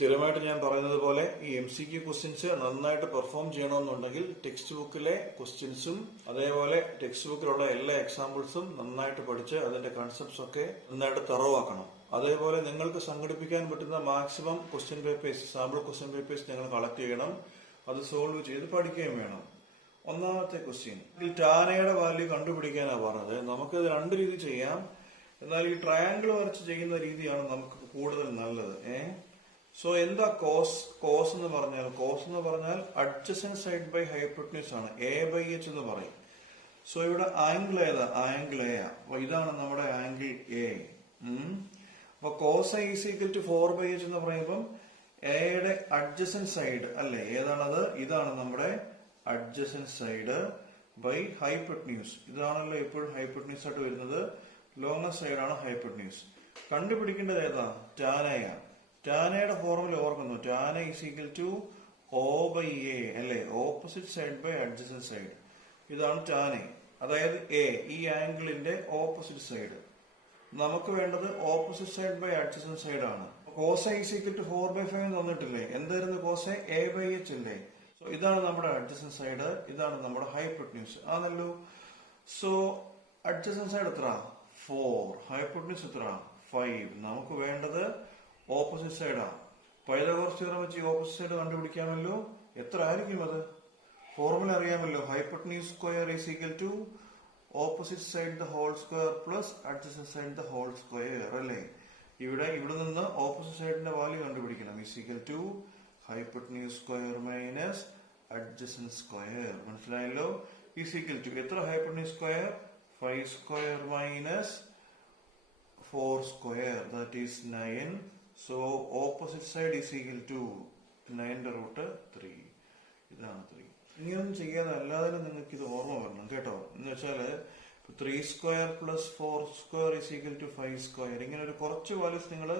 സ്ഥിരമായിട്ട് ഞാൻ പറയുന്നത് പോലെ ഈ MCQ ക്വസ്റ്റ്യൻസ് നന്നായിട്ട് പെർഫോം ചെയ്യണമെന്നുണ്ടെങ്കിൽ ടെക്സ്റ്റ് ബുക്കിലെ ക്വസ്റ്റ്യൻസും അതേപോലെ ടെക്സ്റ്റ് ബുക്കിലുള്ള എല്ലാ എക്സാമ്പിൾസും നന്നായിട്ട് പഠിച്ച് അതിന്റെ കൺസെപ്റ്റ്സ് ഒക്കെ നന്നായിട്ട് തറവാക്കണം. അതേപോലെ നിങ്ങൾക്ക് സംഘടിപ്പിക്കാൻ പറ്റുന്ന maximum question papers, sample question papers നിങ്ങൾ കളക്ട് ചെയ്യണം. അത് സോൾവ് ചെയ്ത് പഠിക്കുകയും വേണം. ഒന്നാമത്തെ ക്വസ്റ്റ്യൻ, ഇതിൽ ടാനയുടെ വാല്യൂ കണ്ടുപിടിക്കാനാണ് പറഞ്ഞത്. നമുക്കത് രണ്ട് രീതി ചെയ്യാം. എന്നാൽ ഈ ട്രയാങ്കിൾ വരച്ച് ചെയ്യുന്ന രീതിയാണ് നമുക്ക് കൂടുതൽ നല്ലത്. സോ എന്താ കോസ് എന്ന് പറഞ്ഞാൽ അഡ്ജസന്റ് സൈഡ് ബൈ ഹൈപ്പോട്ടന്യൂസ് ആണ്. A/H എന്ന് പറയും. സോ ഇവിടെ ആംഗിൾ ഏതാ? Angle A. അപ്പൊ ഇതാണ് നമ്മുടെ ആംഗിൾ എ. അപ്പൊ കോസ് A = 4/H എന്ന് പറയുമ്പോൾ എയുടെ അഡ്ജസന്റ് സൈഡ് അല്ലെ ഏതാണത്? ഇതാണ് നമ്മുടെ അഡ്ജസന്റ് സൈഡ് ബൈ ഹൈപ്പോട്ടന്യൂസ്. ഇതാണല്ലോ എപ്പോഴും ഹൈപ്പോട്ടന്യൂസ് ആയിട്ട് വരുന്നത്. ലോങ്ങസ്റ്റ് സൈഡ് ആണ് ഹൈപ്പോട്ടന്യൂസ്. കണ്ടുപിടിക്കേണ്ടത് ഏതാ? ടാനയ. ടാനയുടെ ഫോർമുല ഓർക്കുന്നു. ടാന = O/A അല്ലെ, opposite side by adjacent side. ഇതാണ് ടാന. അതായത് എ, ഈ ആംഗിളിന്റെ ഓപ്പോസിറ്റ് സൈഡ്. നമുക്ക് വേണ്ടത് opposite side by adjacent side ആണ്. കോസ് A = 4/5 തന്നിട്ടില്ലേ? എന്തായിരുന്നു കോസ്? A/H അല്ലേ? സോ ഇതാണ് നമ്മുടെ അഡ്ജസന്റ് സൈഡ്, ഇതാണ് നമ്മുടെ ഹൈപ്പോട്ടന്യൂസ് ആണല്ലോ. സോ അഡ്ജസന്റ് സൈഡ് എത്ര? 4. ഹൈപ്പോട്ടന്യൂസ് എത്ര? 5. നമുക്ക് വേണ്ടത് ഓപ്പോസിറ്റ് സൈഡാണ്. പൈതഗോറസ് തിയറം വെച്ച് ഓപ്പോസിറ്റ് സൈഡ് കണ്ടുപിടിക്കാമല്ലോ. എത്ര ആയിരിക്കും അത്? ഫോർമുല അറിയാമല്ലോ. Hypotenuse square = opposite side the whole square plus adjacent side the whole square അല്ലേ. ഇവിടെ നിന്ന് ഓപ്പോസിറ്റ് സൈഡിന്റെ വാല്യൂ കണ്ടുപിടിക്കണം. = Hypotenuse square minus adjacent square. മനസ്സിലായല്ലോ? = എത്ര hypotenuse square? 5 square minus 4 square, that is 9. So opposite side = 9√3. ഇതാണ് 3. ഇനിയൊന്നും ചെയ്യാതെ അല്ലാതെ നിങ്ങൾക്ക് ഇത് ഓർമ്മ വരണം കേട്ടോ. എന്ന് വെച്ചാല് 3 സ്ക്വയർ പ്ലസ് 4 സ്ക്വയർ = 5 സ്ക്വയർ. ഇങ്ങനെ ഒരു കുറച്ച് വാല്യൂസ് നിങ്ങൾ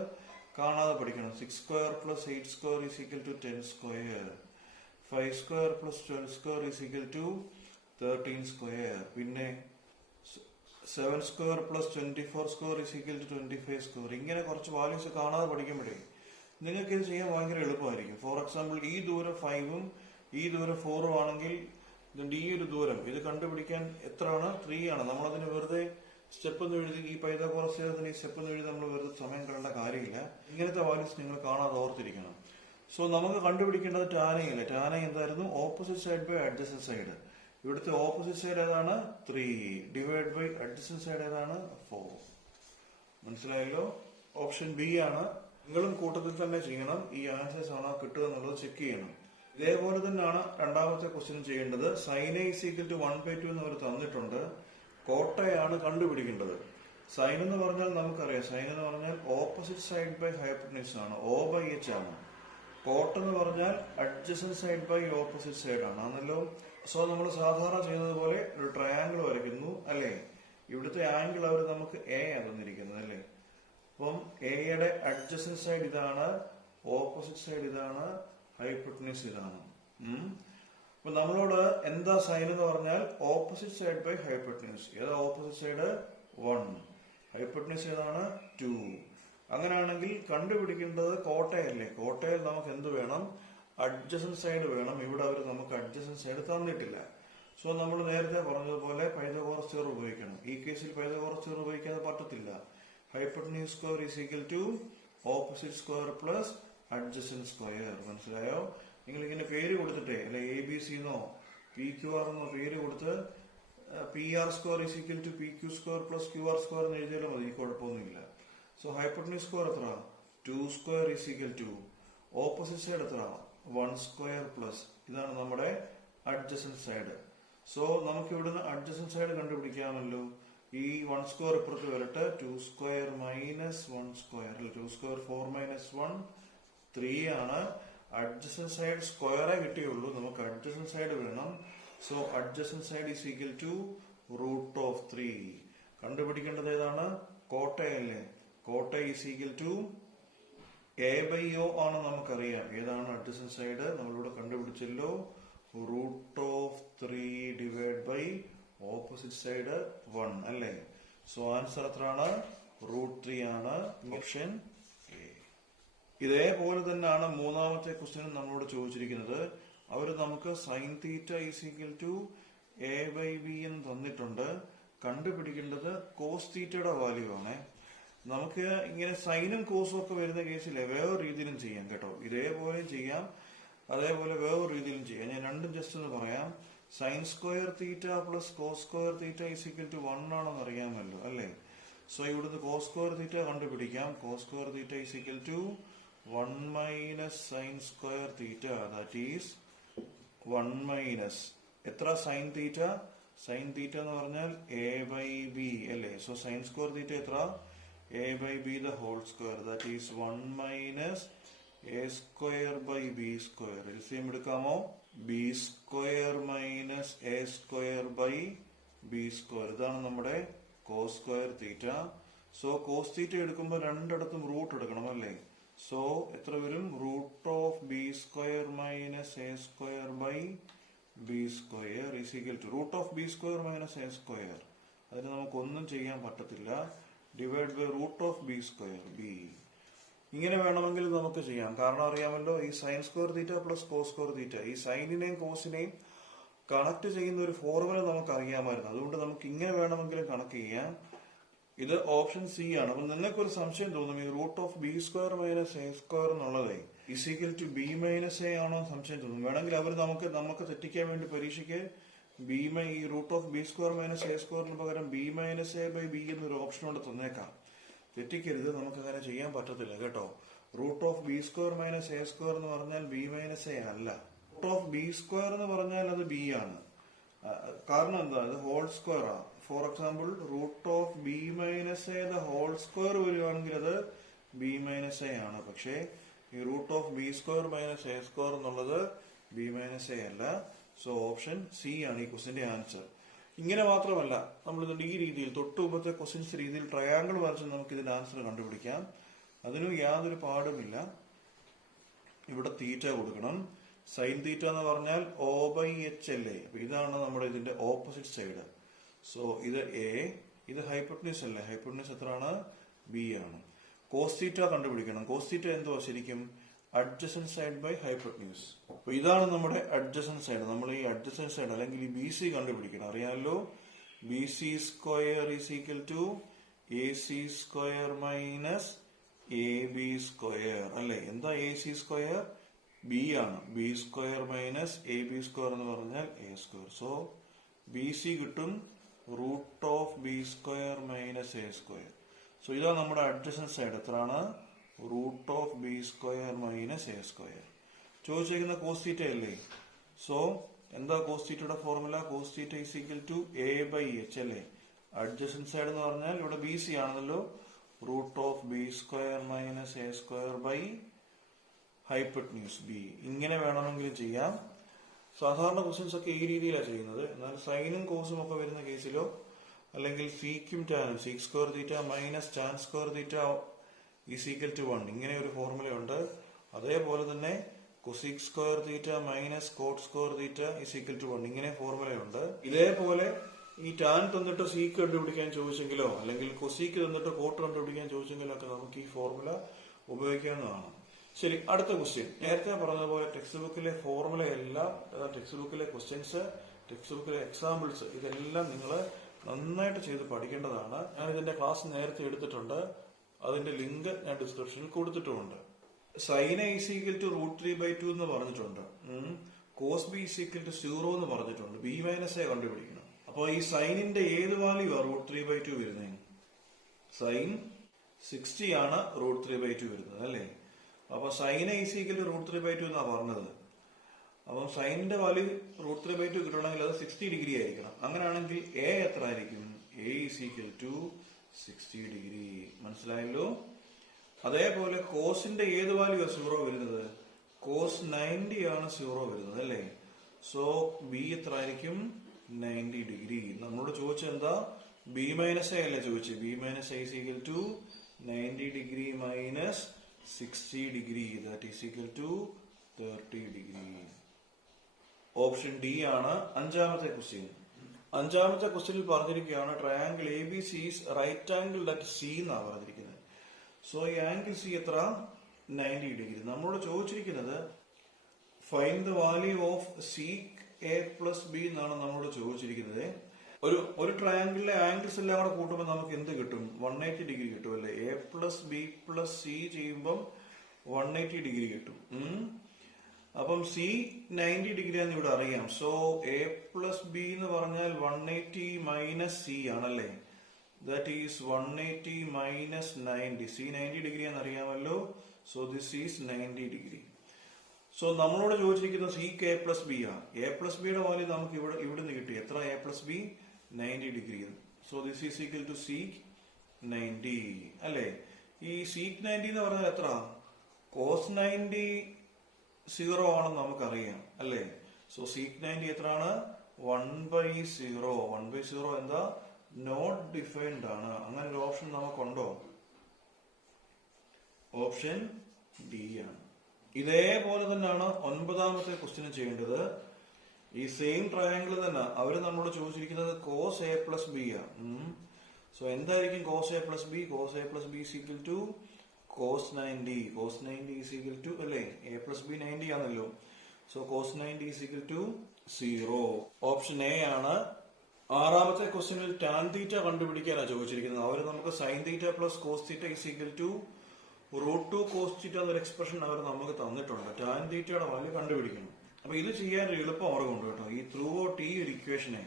കാണാതെ പഠിക്കണം. 6 square plus 8 square = 10 square. 5 square plus 12 square = 13 square. പിന്നെ 7 സ്ക്വയർ പ്ലസ് 24 സ്ക്വയർ = 25 സ്ക്വയർ. ഇങ്ങനെ കുറച്ച് വാല്യൂസ് കാണാതെ പഠിക്കുമ്പോഴേ നിങ്ങൾക്ക് ഇത് ചെയ്യാൻ ഭയങ്കര എളുപ്പമായിരിക്കും. ഫോർ എക്സാമ്പിൾ, ഈ ദൂരം 5ഉം ഈ ദൂരം 4ഉം ആണെങ്കിൽ ഇതിന്റെ ഈ ഒരു ദൂരം ഇത് കണ്ടുപിടിക്കാൻ എത്രയാണ്? 3 ആണ്. നമ്മളതിന് വെറുതെ സ്റ്റെപ്പ് ഒന്നും എഴുതി, ഈ പൈതഗോറസ് തിയറത്തിന് ഈ സ്റ്റെപ്പ് ഒന്നും എഴുതി നമ്മൾ വെറുതെ സമയം കളയേണ്ട കാര്യമില്ല. ഇങ്ങനത്തെ വാല്യൂസ് നിങ്ങൾ കാണാതെ ഓർത്തിരിക്കണം. സോ നമുക്ക് കണ്ടുപിടിക്കേണ്ടത് ടാനയില്ല. ടാന എന്തായിരുന്നു? Opposite side by adjacent side. ഇവിടുത്തെ ഓപ്പോസിറ്റ് സൈഡ് ഏതാണ്? 3 ഡിവൈഡ് ബൈ അഡ്ജസന്റ് സൈഡ് ഏതാണ്? 4. മനസ്സിലായല്ലോ? ഓപ്ഷൻ ബി ആണ്. നിങ്ങളും കൂട്ടത്തിൽ തന്നെ ചെയ്യണം. ഈ ആൻസേഴ്സ് ആണോ കിട്ടുക എന്നുള്ളത് ചെക്ക് ചെയ്യണം. ഇതേപോലെ തന്നെയാണ് രണ്ടാമത്തെ ക്വസ്റ്റ്യൻ ചെയ്യേണ്ടത്. സൈൻ A = 1/2 എന്ന് അവർ തന്നിട്ടുണ്ട്. കോട്ടയാണ് കണ്ടുപിടിക്കേണ്ടത്. സൈൻ എന്ന് പറഞ്ഞാൽ നമുക്കറിയാം. സൈൻ എന്ന് പറഞ്ഞാൽ ഓപ്പോസിറ്റ് സൈഡ് ബൈ ഹൈപ്പോട്ടന്യൂസ് ആണ്, O/H ആണ്. കോട്ട് എന്ന് പറഞ്ഞാൽ adjacent side by opposite side ആണ് ആണല്ലോ. സോ നമ്മൾ സാധാരണ ചെയ്യുന്നത് പോലെ ഒരു ട്രയാങ്കിൾ വരയ്ക്കുന്നു അല്ലേ. ഇവിടുത്തെ ആംഗിൾ അവർ നമുക്ക് A തന്നിരിക്കുന്നത് അല്ലേ. അപ്പം എയുടെ അഡ്ജസന്റ് സൈഡ് ഇതാണ്, ഓപ്പോസിറ്റ് സൈഡ് ഇതാണ്, ഹൈപ്പോട്ടന്യൂസ് ഇതാണ്. അപ്പൊ നമ്മളോട് എന്താ സൈൻ എന്ന് പറഞ്ഞാൽ ഓപ്പോസിറ്റ് സൈഡ് ബൈ ഹൈപ്പോട്ടന്യൂസ്. ഏതാ ഓപ്പോസിറ്റ് സൈഡ്? 1. ഹൈപ്പോട്ടന്യൂസ് ഏതാണ്? 2. അങ്ങനെയാണെങ്കിൽ കണ്ടുപിടിക്കേണ്ടത് കോട്ടയല്ലേ. കോട്ടയിൽ നമുക്ക് എന്ത് വേണം? അഡ്ജസന്റ് സൈഡ് വേണം. ഇവിടെ അവർ നമുക്ക് അഡ്ജസന്റ് സൈഡ് തന്നിട്ടില്ല. സോ നമ്മൾ നേരത്തെ പറഞ്ഞതുപോലെ പൈതഗോറസ് തിയറം ഉപയോഗിക്കണം. ഈ കേസിൽ പൈതഗോറസ് തിയറം ഉപയോഗിക്കാതെ പറ്റത്തില്ല. Hypotenuse square = opposite square plus adjacent square. മനസ്സിലായോ? നിങ്ങൾ ഇങ്ങനെ പേര് കൊടുത്തിട്ടേ അല്ലെ ABC എന്നോ PQR എന്നോ പേര് കൊടുത്ത് PR square = PQ square plus QR square എന്ന് എഴുതിയാലും മതി, കുഴപ്പമൊന്നുമില്ല. സോ ഹൈപ്പോട്ടന്യൂസ് സ്ക്വയർ എത്ര? 2 സ്ക്വയർ = ഓപ്പോസിറ്റ് സൈഡ് എത്ര? 1 സ്ക്വയർ പ്ലസ് ഇതാണ് നമ്മുടെ അഡ്ജസന്റ് സൈഡ്. സോ നമുക്ക് ഇവിടുന്ന് അഡ്ജസന്റ് സൈഡ് കണ്ടുപിടിക്കാമല്ലോ. ഈ 1 സ്ക്വയർ ഇപ്പുറത്ത് വരട്ടെ. 2 square minus 1 square. 2 square 4 minus 1 3 ആണ്. അഡ്ജസന്റ് സൈഡ് സ്ക്വയറേ കിട്ടിയുള്ളൂ. നമുക്ക് അഡ്ജസന്റ് സൈഡ് വേണം. So adjacent side √3. കണ്ടുപിടിക്കേണ്ടത് ഏതാണ്? കോട്ടയല്ലേ. കോട്ട = A/O ആണ്. നമുക്കറിയാം ഏതാണ് അഡ്ജസന്റ് സൈഡ്. നമ്മളിവിടെ കണ്ടുപിടിച്ചല്ലോ. √3 ഡിവൈഡ് ബൈ ഓപ്പോസിറ്റ് സൈഡ് 1 അല്ലേ. സോ ആൻസർ എത്രയാണ്? √3 ആണ്. Option A. ഇതേപോലെ തന്നെയാണ് മൂന്നാമത്തെ ക്വസ്റ്റ്യൻ നമ്മളോട് ചോദിച്ചിരിക്കുന്നത്. അവർ നമുക്ക് sine theta is equal to A by B എന്ന് തന്നിട്ടുണ്ട്. കണ്ടുപിടിക്കേണ്ടത് കോസ് തീറ്റയുടെ വാല്യൂ ആണ്. നമുക്ക് ഇങ്ങനെ സൈനും കോസും ഒക്കെ വരുന്ന കേസിൽ വേറെ രീതിയിലും ചെയ്യാം കേട്ടോ. ഇതേപോലെ ചെയ്യാം, അതേപോലെ വേറെ രീതിയിലും ചെയ്യാം. ഞാൻ രണ്ടും ജസ്റ്റ് ഒന്ന് പറയാം. Sine square theta plus cos square theta is equal to 1 ആണെന്ന് അറിയാമല്ലോ അല്ലേ. സോ ഇവിടുന്ന് കോസ് സ്ക്വയർ തീറ്റ കണ്ടുപിടിക്കാം. Cos square theta is equal to 1 minus sine square theta, that is 1 minus എത്ര സൈൻ തീറ്റ. സൈൻ തീറ്റ എന്ന് പറഞ്ഞാൽ A by B അല്ലേ. So sine square theta എത്ര, A by B the whole square, that is 1 minus A square by B square. LCM എടുക്കാമോ? B square minus A square by B square. ഇതാണ് നമ്മുടെ cos square theta. So cos theta എടുക്കുമ്പോൾ രണ്ടിടത്തും root എടുക്കണം അല്ലേ. So എത്ര വരും? Root of B square minus A square by B square is equal to root of B square minus A square. അതിന് നമുക്കൊന്നും ചെയ്യാൻ പറ്റത്തില്ല. Divide by root of B square B. ഇങ്ങനെ വേണമെങ്കിൽ നമുക്ക് ചെയ്യാം. കാരണം അറിയാമല്ലോ, ഈ sine square theta plus cos square theta, ഈ സൈനിനെയും കോസിനെയും കണക്ട് ചെയ്യുന്ന ഒരു ഫോർമുല നമുക്ക് അറിയാമായിരുന്നു. അതുകൊണ്ട് നമുക്ക് ഇങ്ങനെ വേണമെങ്കിലും കണക്ട് ചെയ്യാം. ഇത് ഓപ്ഷൻ സി ആണ്. അപ്പൊ നിങ്ങൾക്കൊരു സംശയം തോന്നും, ഈ root of B square minus A square എന്നുള്ളത് is equal to B minus A ആണോ സംശയം തോന്നും. വേണമെങ്കിൽ അവർ നമുക്ക് തെറ്റിക്കാൻ വേണ്ടി പരീക്ഷയ്ക്ക് ഈ root of B square minus A സ്ക്വയറിന് പകരം B minus A by B എന്നൊരു ഓപ്ഷൻ കൊണ്ട് തന്നേക്കാം. തെറ്റിക്കരുത്, നമുക്ക് അങ്ങനെ ചെയ്യാൻ പറ്റത്തില്ല കേട്ടോ. Root of B square minus A square എന്ന് പറഞ്ഞാൽ ബി മൈനസ് എ അല്ല. റൂട്ട് ഓഫ് ബി സ്ക്വയർ എന്ന് പറഞ്ഞാൽ അത് ബി ആണ്. കാരണം എന്താ, ഇത് ഹോൾ സ്ക്വയർ ആണ്. For example root of B minus A the whole square വരികയാണെങ്കിൽ അത് ബി മൈനസ് എ ആണ്. പക്ഷേ ഈ root of B square minus A square എന്നുള്ളത് ബി മൈനസ് എ അല്ല. സോ ഓപ്ഷൻ സി ആണ് ഈ ക്വസ്റ്റിന്റെ ആൻസർ. ഇങ്ങനെ മാത്രമല്ല, നമ്മൾ ഇതിന്റെ ഈ രീതിയിൽ തൊട്ട് മുമ്പത്തെ ക്വസ്റ്റ്യൻസ് രീതിയിൽ ട്രയാങ്കിൾ വരച്ച് നമുക്ക് ഇതിന്റെ ആൻസർ കണ്ടുപിടിക്കാം. അതിനും യാതൊരു പാടുമില്ല. ഇവിടെ തീറ്റ കൊടുക്കണം. സൈൻ തീറ്റ എന്ന് പറഞ്ഞാൽ O ബൈ എച്ച് അല്ലേ. അപ്പൊ ഇതാണ് നമ്മുടെ ഇതിന്റെ ഓപ്പോസിറ്റ് സൈഡ്. സോ ഇത് എ, ഇത് ഹൈപ്പോട്ടന്യൂസ് അല്ലേ. ഹൈപ്പോട്ടന്യൂസ് എത്രയാണ്? ബി ആണ്. കോസ് തീറ്റ കണ്ടുപിടിക്കണം. കോസ് തീറ്റ എന്തുവാ ശരിക്കും? Adjacent side by hypotenuse. അപ്പൊ ഇതാണ് നമ്മുടെ അഡ്ജസന്റ് സൈഡ്. നമ്മൾ ഈ അഡ്ജസന്റ് സൈഡ് അല്ലെങ്കിൽ ഈ ബി സി കണ്ടുപിടിക്കണം. അറിയാമല്ലോ, B C square is equal to A C square minus A B square അല്ലെ. എന്താ എ സി സ്ക്വയർ? ബി ആണ്. B square minus A B square എന്ന് പറഞ്ഞാൽ A square. So B C കിട്ടും root of B square minus A square. So ഇതാണ് നമ്മുടെ adjacent side. എത്രയാണ്? Root of B square minus A square. ചോദിച്ചേക്കുന്ന cos theta അല്ലേ. So എന്താ cos തീറ്റയുടെ formula? Cos theta is equal to A by H അല്ലേ. Adjacent side എന്ന് പറഞ്ഞാൽ ഇവിടെ ബി സി ആണല്ലോ. Root of B square minus A square by hypotenuse B. ഇങ്ങനെ വേണമെങ്കിലും ചെയ്യാം. സാധാരണ ക്വസ്റ്റ്യൻസ് ഒക്കെ ഈ രീതിയിലാണ് ചെയ്യുന്നത്. എന്നാൽ സൈനും കോസും ഒക്കെ വരുന്ന കേസിലോ, അല്ലെങ്കിൽ സീക്കും ടാനും sec square theta minus tan square theta is equal to 1 ഇങ്ങനെ ഒരു ഫോർമുലയുണ്ട്. അതേപോലെ തന്നെ cosec square theta minus cot square theta is equal to 1 ഇങ്ങനെ ഫോർമുലയുണ്ട്. ഇതേപോലെ ഈ ടാൻ തന്നിട്ട് സീക്ക് കണ്ടുപിടിക്കാൻ ചോദിച്ചെങ്കിലോ, അല്ലെങ്കിൽ കൊസീക്ക് തന്നിട്ട് കോട്ട് കണ്ടുപിടിക്കാൻ ചോദിച്ചെങ്കിലോ ഒക്കെ നമുക്ക് ഈ ഫോർമുല ഉപയോഗിക്കാവുന്നതാണ്. ശരി, അടുത്ത ക്വസ്റ്റ്യൻ. നേരത്തെ പറഞ്ഞതുപോലെ ടെക്സ്റ്റ് ബുക്കിലെ ഫോർമുലയെല്ലാം, ടെക്സ്റ്റ് ബുക്കിലെ ക്വസ്റ്റ്യൻസ്, ടെക്സ്റ്റ് ബുക്കിലെ എക്സാമ്പിൾസ്, ഇതെല്ലാം നിങ്ങൾ നന്നായിട്ട് ചെയ്ത് പഠിക്കേണ്ടതാണ്. ഞാൻ ഇതിന്റെ ക്ലാസ് നേരത്തെ എടുത്തിട്ടുണ്ട്. അതിന്റെ ലിങ്ക് ഞാൻ ഡിസ്ക്രിപ്ഷനിൽ കൊടുത്തിട്ടുമുണ്ട്. Sine A is equal to root 3/2 എന്ന് പറഞ്ഞിട്ടുണ്ട്. Cos B is equal to 0 എന്ന് പറഞ്ഞിട്ടുണ്ട്. ബി മൈനസ് എ കണ്ടുപിടിക്കണം. അപ്പൊ ഈ സൈനിന്റെ ഏത് വാല്യൂ ആ റൂട്ട് 3/2 വരുന്നത്? സൈൻ 60 ആണ് റൂട്ട് 3/2 വരുന്നത് അല്ലേ. അപ്പൊ sine A is equal to root 3/2 എന്നാ പറഞ്ഞത്. അപ്പം സൈനിന്റെ വാല്യൂ റൂട്ട് 3/2 കിട്ടണമെങ്കിൽ അത് 60 ഡിഗ്രി ആയിരിക്കണം. അങ്ങനെയാണെങ്കിൽ എ എത്ര ആയിരിക്കും? A is equal to 60 degree. മനസ്സിലായല്ലോ. അതേപോലെ കോസിന്റെ ഏത് വാല്യൂ 0 വരുന്നത്? കോസ് 90 ആണ് 0 വരുന്നത് അല്ലേ. സോ ബി എത്ര ആയിരിക്കും? 90 ഡിഗ്രി. നമ്മളോട് ചോദിച്ചത് എന്താ? ബി മൈനസ് എ അല്ലേ ചോദിച്ചത്. B minus A is equal to 90 degree minus 60 degree, that is equal to 30 degree. Option D ആണ് അഞ്ചാമത്തെ ക്വസ്റ്റ്യൻ. അഞ്ചാമത്തെ ക്വസ്റ്റ്യനിൽ പറഞ്ഞിരിക്കുകയാണ് triangle A B C is right angle at C എന്നാണ് പറഞ്ഞിരിക്കുന്നത്. സോ ഈ ആംഗിൾ സി എത്ര? 90 ഡിഗ്രി. നമ്മളോട് ചോദിച്ചിരിക്കുന്നത് find the value of seek A plus B എന്നാണ് നമ്മളോട് ചോദിച്ചിരിക്കുന്നത്. ഒരു ട്രയാങ്കിളിലെ ആംഗിൾസ് എല്ലാം കൂടെ കൂട്ടുമ്പോൾ നമുക്ക് എന്ത് കിട്ടും? 180 ഡിഗ്രി കിട്ടും അല്ലേ? A plus B plus C ചെയ്യുമ്പം 180 ഡിഗ്രി കിട്ടും. അപ്പം സി 90 ഡിഗ്രി ആണെന്ന് ഇവിടെ അറിയാം. സോ എ പ്ലസ് ബി എന്ന് പറഞ്ഞാൽ 180 മൈനസ് സി ആണല്ലേ? That is 180 minus 90. C 90 degree ആണെന്ന് അറിയാമല്ലോ. So this is 90 degree. So നമ്മളോട് ചോദിച്ചിരിക്കുന്നത് സീക്ക് എ പ്ലസ് ബി ആണ്. എ പ്ലസ് ബിയുടെ വാല്യൂ നമുക്ക് ഇവിടെ നിന്ന് കിട്ടി. എത്ര? A plus B 90 degree. So this is equal to sec 90 അല്ലേ? ഈ സീക്ക് 90 എന്ന് പറഞ്ഞാൽ എത്ര? കോസ് 90 0 ആണെന്ന് നമുക്കറിയാം അല്ലേ? സോ സീക്ക് 90 എത്രയാണ്? 1/0. 1/0 എന്താ? നോട്ട് ഡിഫൈൻഡ് ആണ്. അങ്ങനെ ഒരു ഓപ്ഷൻ നമുക്കുണ്ടോ? ഓപ്ഷൻ ഡി ആണ്. ഇതേപോലെ തന്നെയാണ് 9ാമത്തെ ക്വസ്റ്റ്യൻ ചെയ്യേണ്ടത്. ഈ സെയിം ട്രയാങ്കിൾ തന്നെ അവര് നമ്മളോട് ചോദിച്ചിരിക്കുന്നത് കോസ് എ പ്ലസ് ബി ആണ്. സോ എന്തായിരിക്കും cos A plus B? Cos A plus B is equal to cos 90. Cos 90 is equal to അല്ലേ? എ പ്ലസ് ബി 90 ആണല്ലോ. So cos 90 is equal to 0. Option A ആണ്. 6ാമത്തെ ക്വസ്റ്റ്യനിൽ tan theta കണ്ടുപിടിക്കാനാണ് ചോദിച്ചിരിക്കുന്നത്. അവർ നമുക്ക് sine theta plus cos theta is equal to √2 cos theta എന്നൊരു എക്സ്പ്രഷൻ അവർ നമുക്ക് തന്നിട്ടുണ്ട്. ടാൻ തീറ്റയുടെ വാല്യൂ കണ്ടുപിടിക്കണം. അപ്പൊ ഇത് ചെയ്യാൻ ഒരു എളുപ്പ മാർഗമുണ്ട് കേട്ടോ. ഈ ത്രൂ ഔട്ട് ഈ ഒരു ഇക്വേഷനെ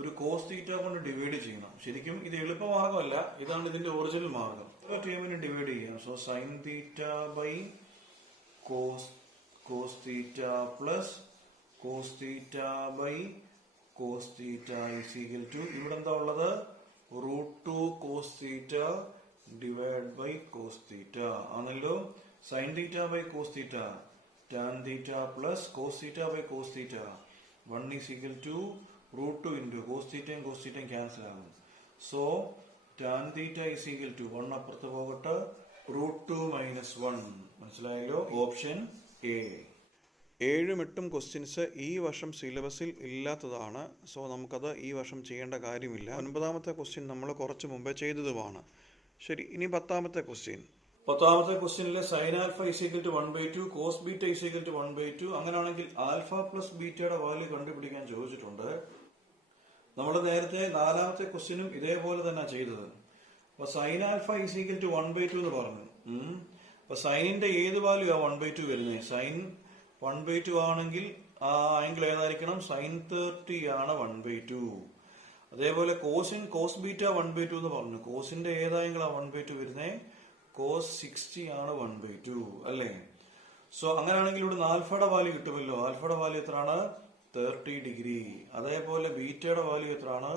ഒരു കോസ് തീറ്റ കൊണ്ട് ഡിവൈഡ് ചെയ്യണം. ശരിക്കും ഇത് എളുപ്പ മാർഗമല്ല, ഇതാണ് ഇതിന്റെ ഒറിജിനൽ മാർഗം. ടേമിനെ ഡിവൈഡ് ചെയ്യാം. So sine theta by cos theta plus cos theta by cos theta is equal to ഇവിടെ എന്താ ഉള്ളത്? √2 cos theta divide by cos theta ആണല്ലോ. Sine theta by cos theta tan theta plus cos theta by cos theta 1 is equal to √2 into cos തീറ്റയും cos തീറ്റയും cancel ആകും. So tan theta is equal to 1 അപ്പുറത്ത് പോകട്ടെ, √2 minus 1. മനസ്സിലായല്ലോ? Option A. 7ഉം 8ഉം questions ഈ വർഷം സിലബസിൽ ഇല്ലാത്തതാണ്. സോ നമുക്കത് ഈ വർഷം ചെയ്യേണ്ട കാര്യമില്ല. 9ാമത്തെ ക്വസ്റ്റ്യൻ നമ്മൾ കുറച്ച് മുമ്പേ ചെയ്തതുമാണ്. ശരി, ഇനി 10ാമത്തെ ക്വസ്റ്റ്യൻ. 10ാമത്തെ ക്വസ്റ്റ്യനിലെ sine alpha is equal to 1/2, cos beta is equal to 1/2. അങ്ങനെയാണെങ്കിൽ ആൽഫ പ്ലസ് ബീറ്റയുടെ വാല്യൂ കണ്ടുപിടിക്കാൻ ചോദിച്ചിട്ടുണ്ട്. നമ്മൾ നേരത്തെ 4ാമത്തെ ക്വസ്റ്റ്യനും ഇതേപോലെ തന്നെ ചെയ്തത്. അപ്പൊ sine alpha is equal to 1/2 എന്ന് പറഞ്ഞു. അപ്പൊ സൈനിന്റെ ഏത് വാല്യൂ ആ 1/2 വരുന്നത്? സൈൻ 1/2 ആണെങ്കിൽ ആ ആംഗിൾ ഏതായിരിക്കണം? സൈൻ 30 ആണ് 1/2. അതേപോലെ കോസ് ബീറ്റ 1/2 എന്ന് പറഞ്ഞു. കോസിന്റെ ഏത് ആംഗിൾ ആ 1/2 വരുന്നത്? കോസ് 60 ആണ് 1/2 അല്ലേ? സോ അങ്ങനെയാണെങ്കിൽ ഇവിടെ ആൽഫയുടെ വാല്യൂ കിട്ടുമല്ലോ. ആൽഫയുടെ വാല്യൂ എത്രയാണ്? 30 ഡിഗ്രി. അതേപോലെ ബീറ്റയുടെ വാല്യൂ എത്രയാണ്?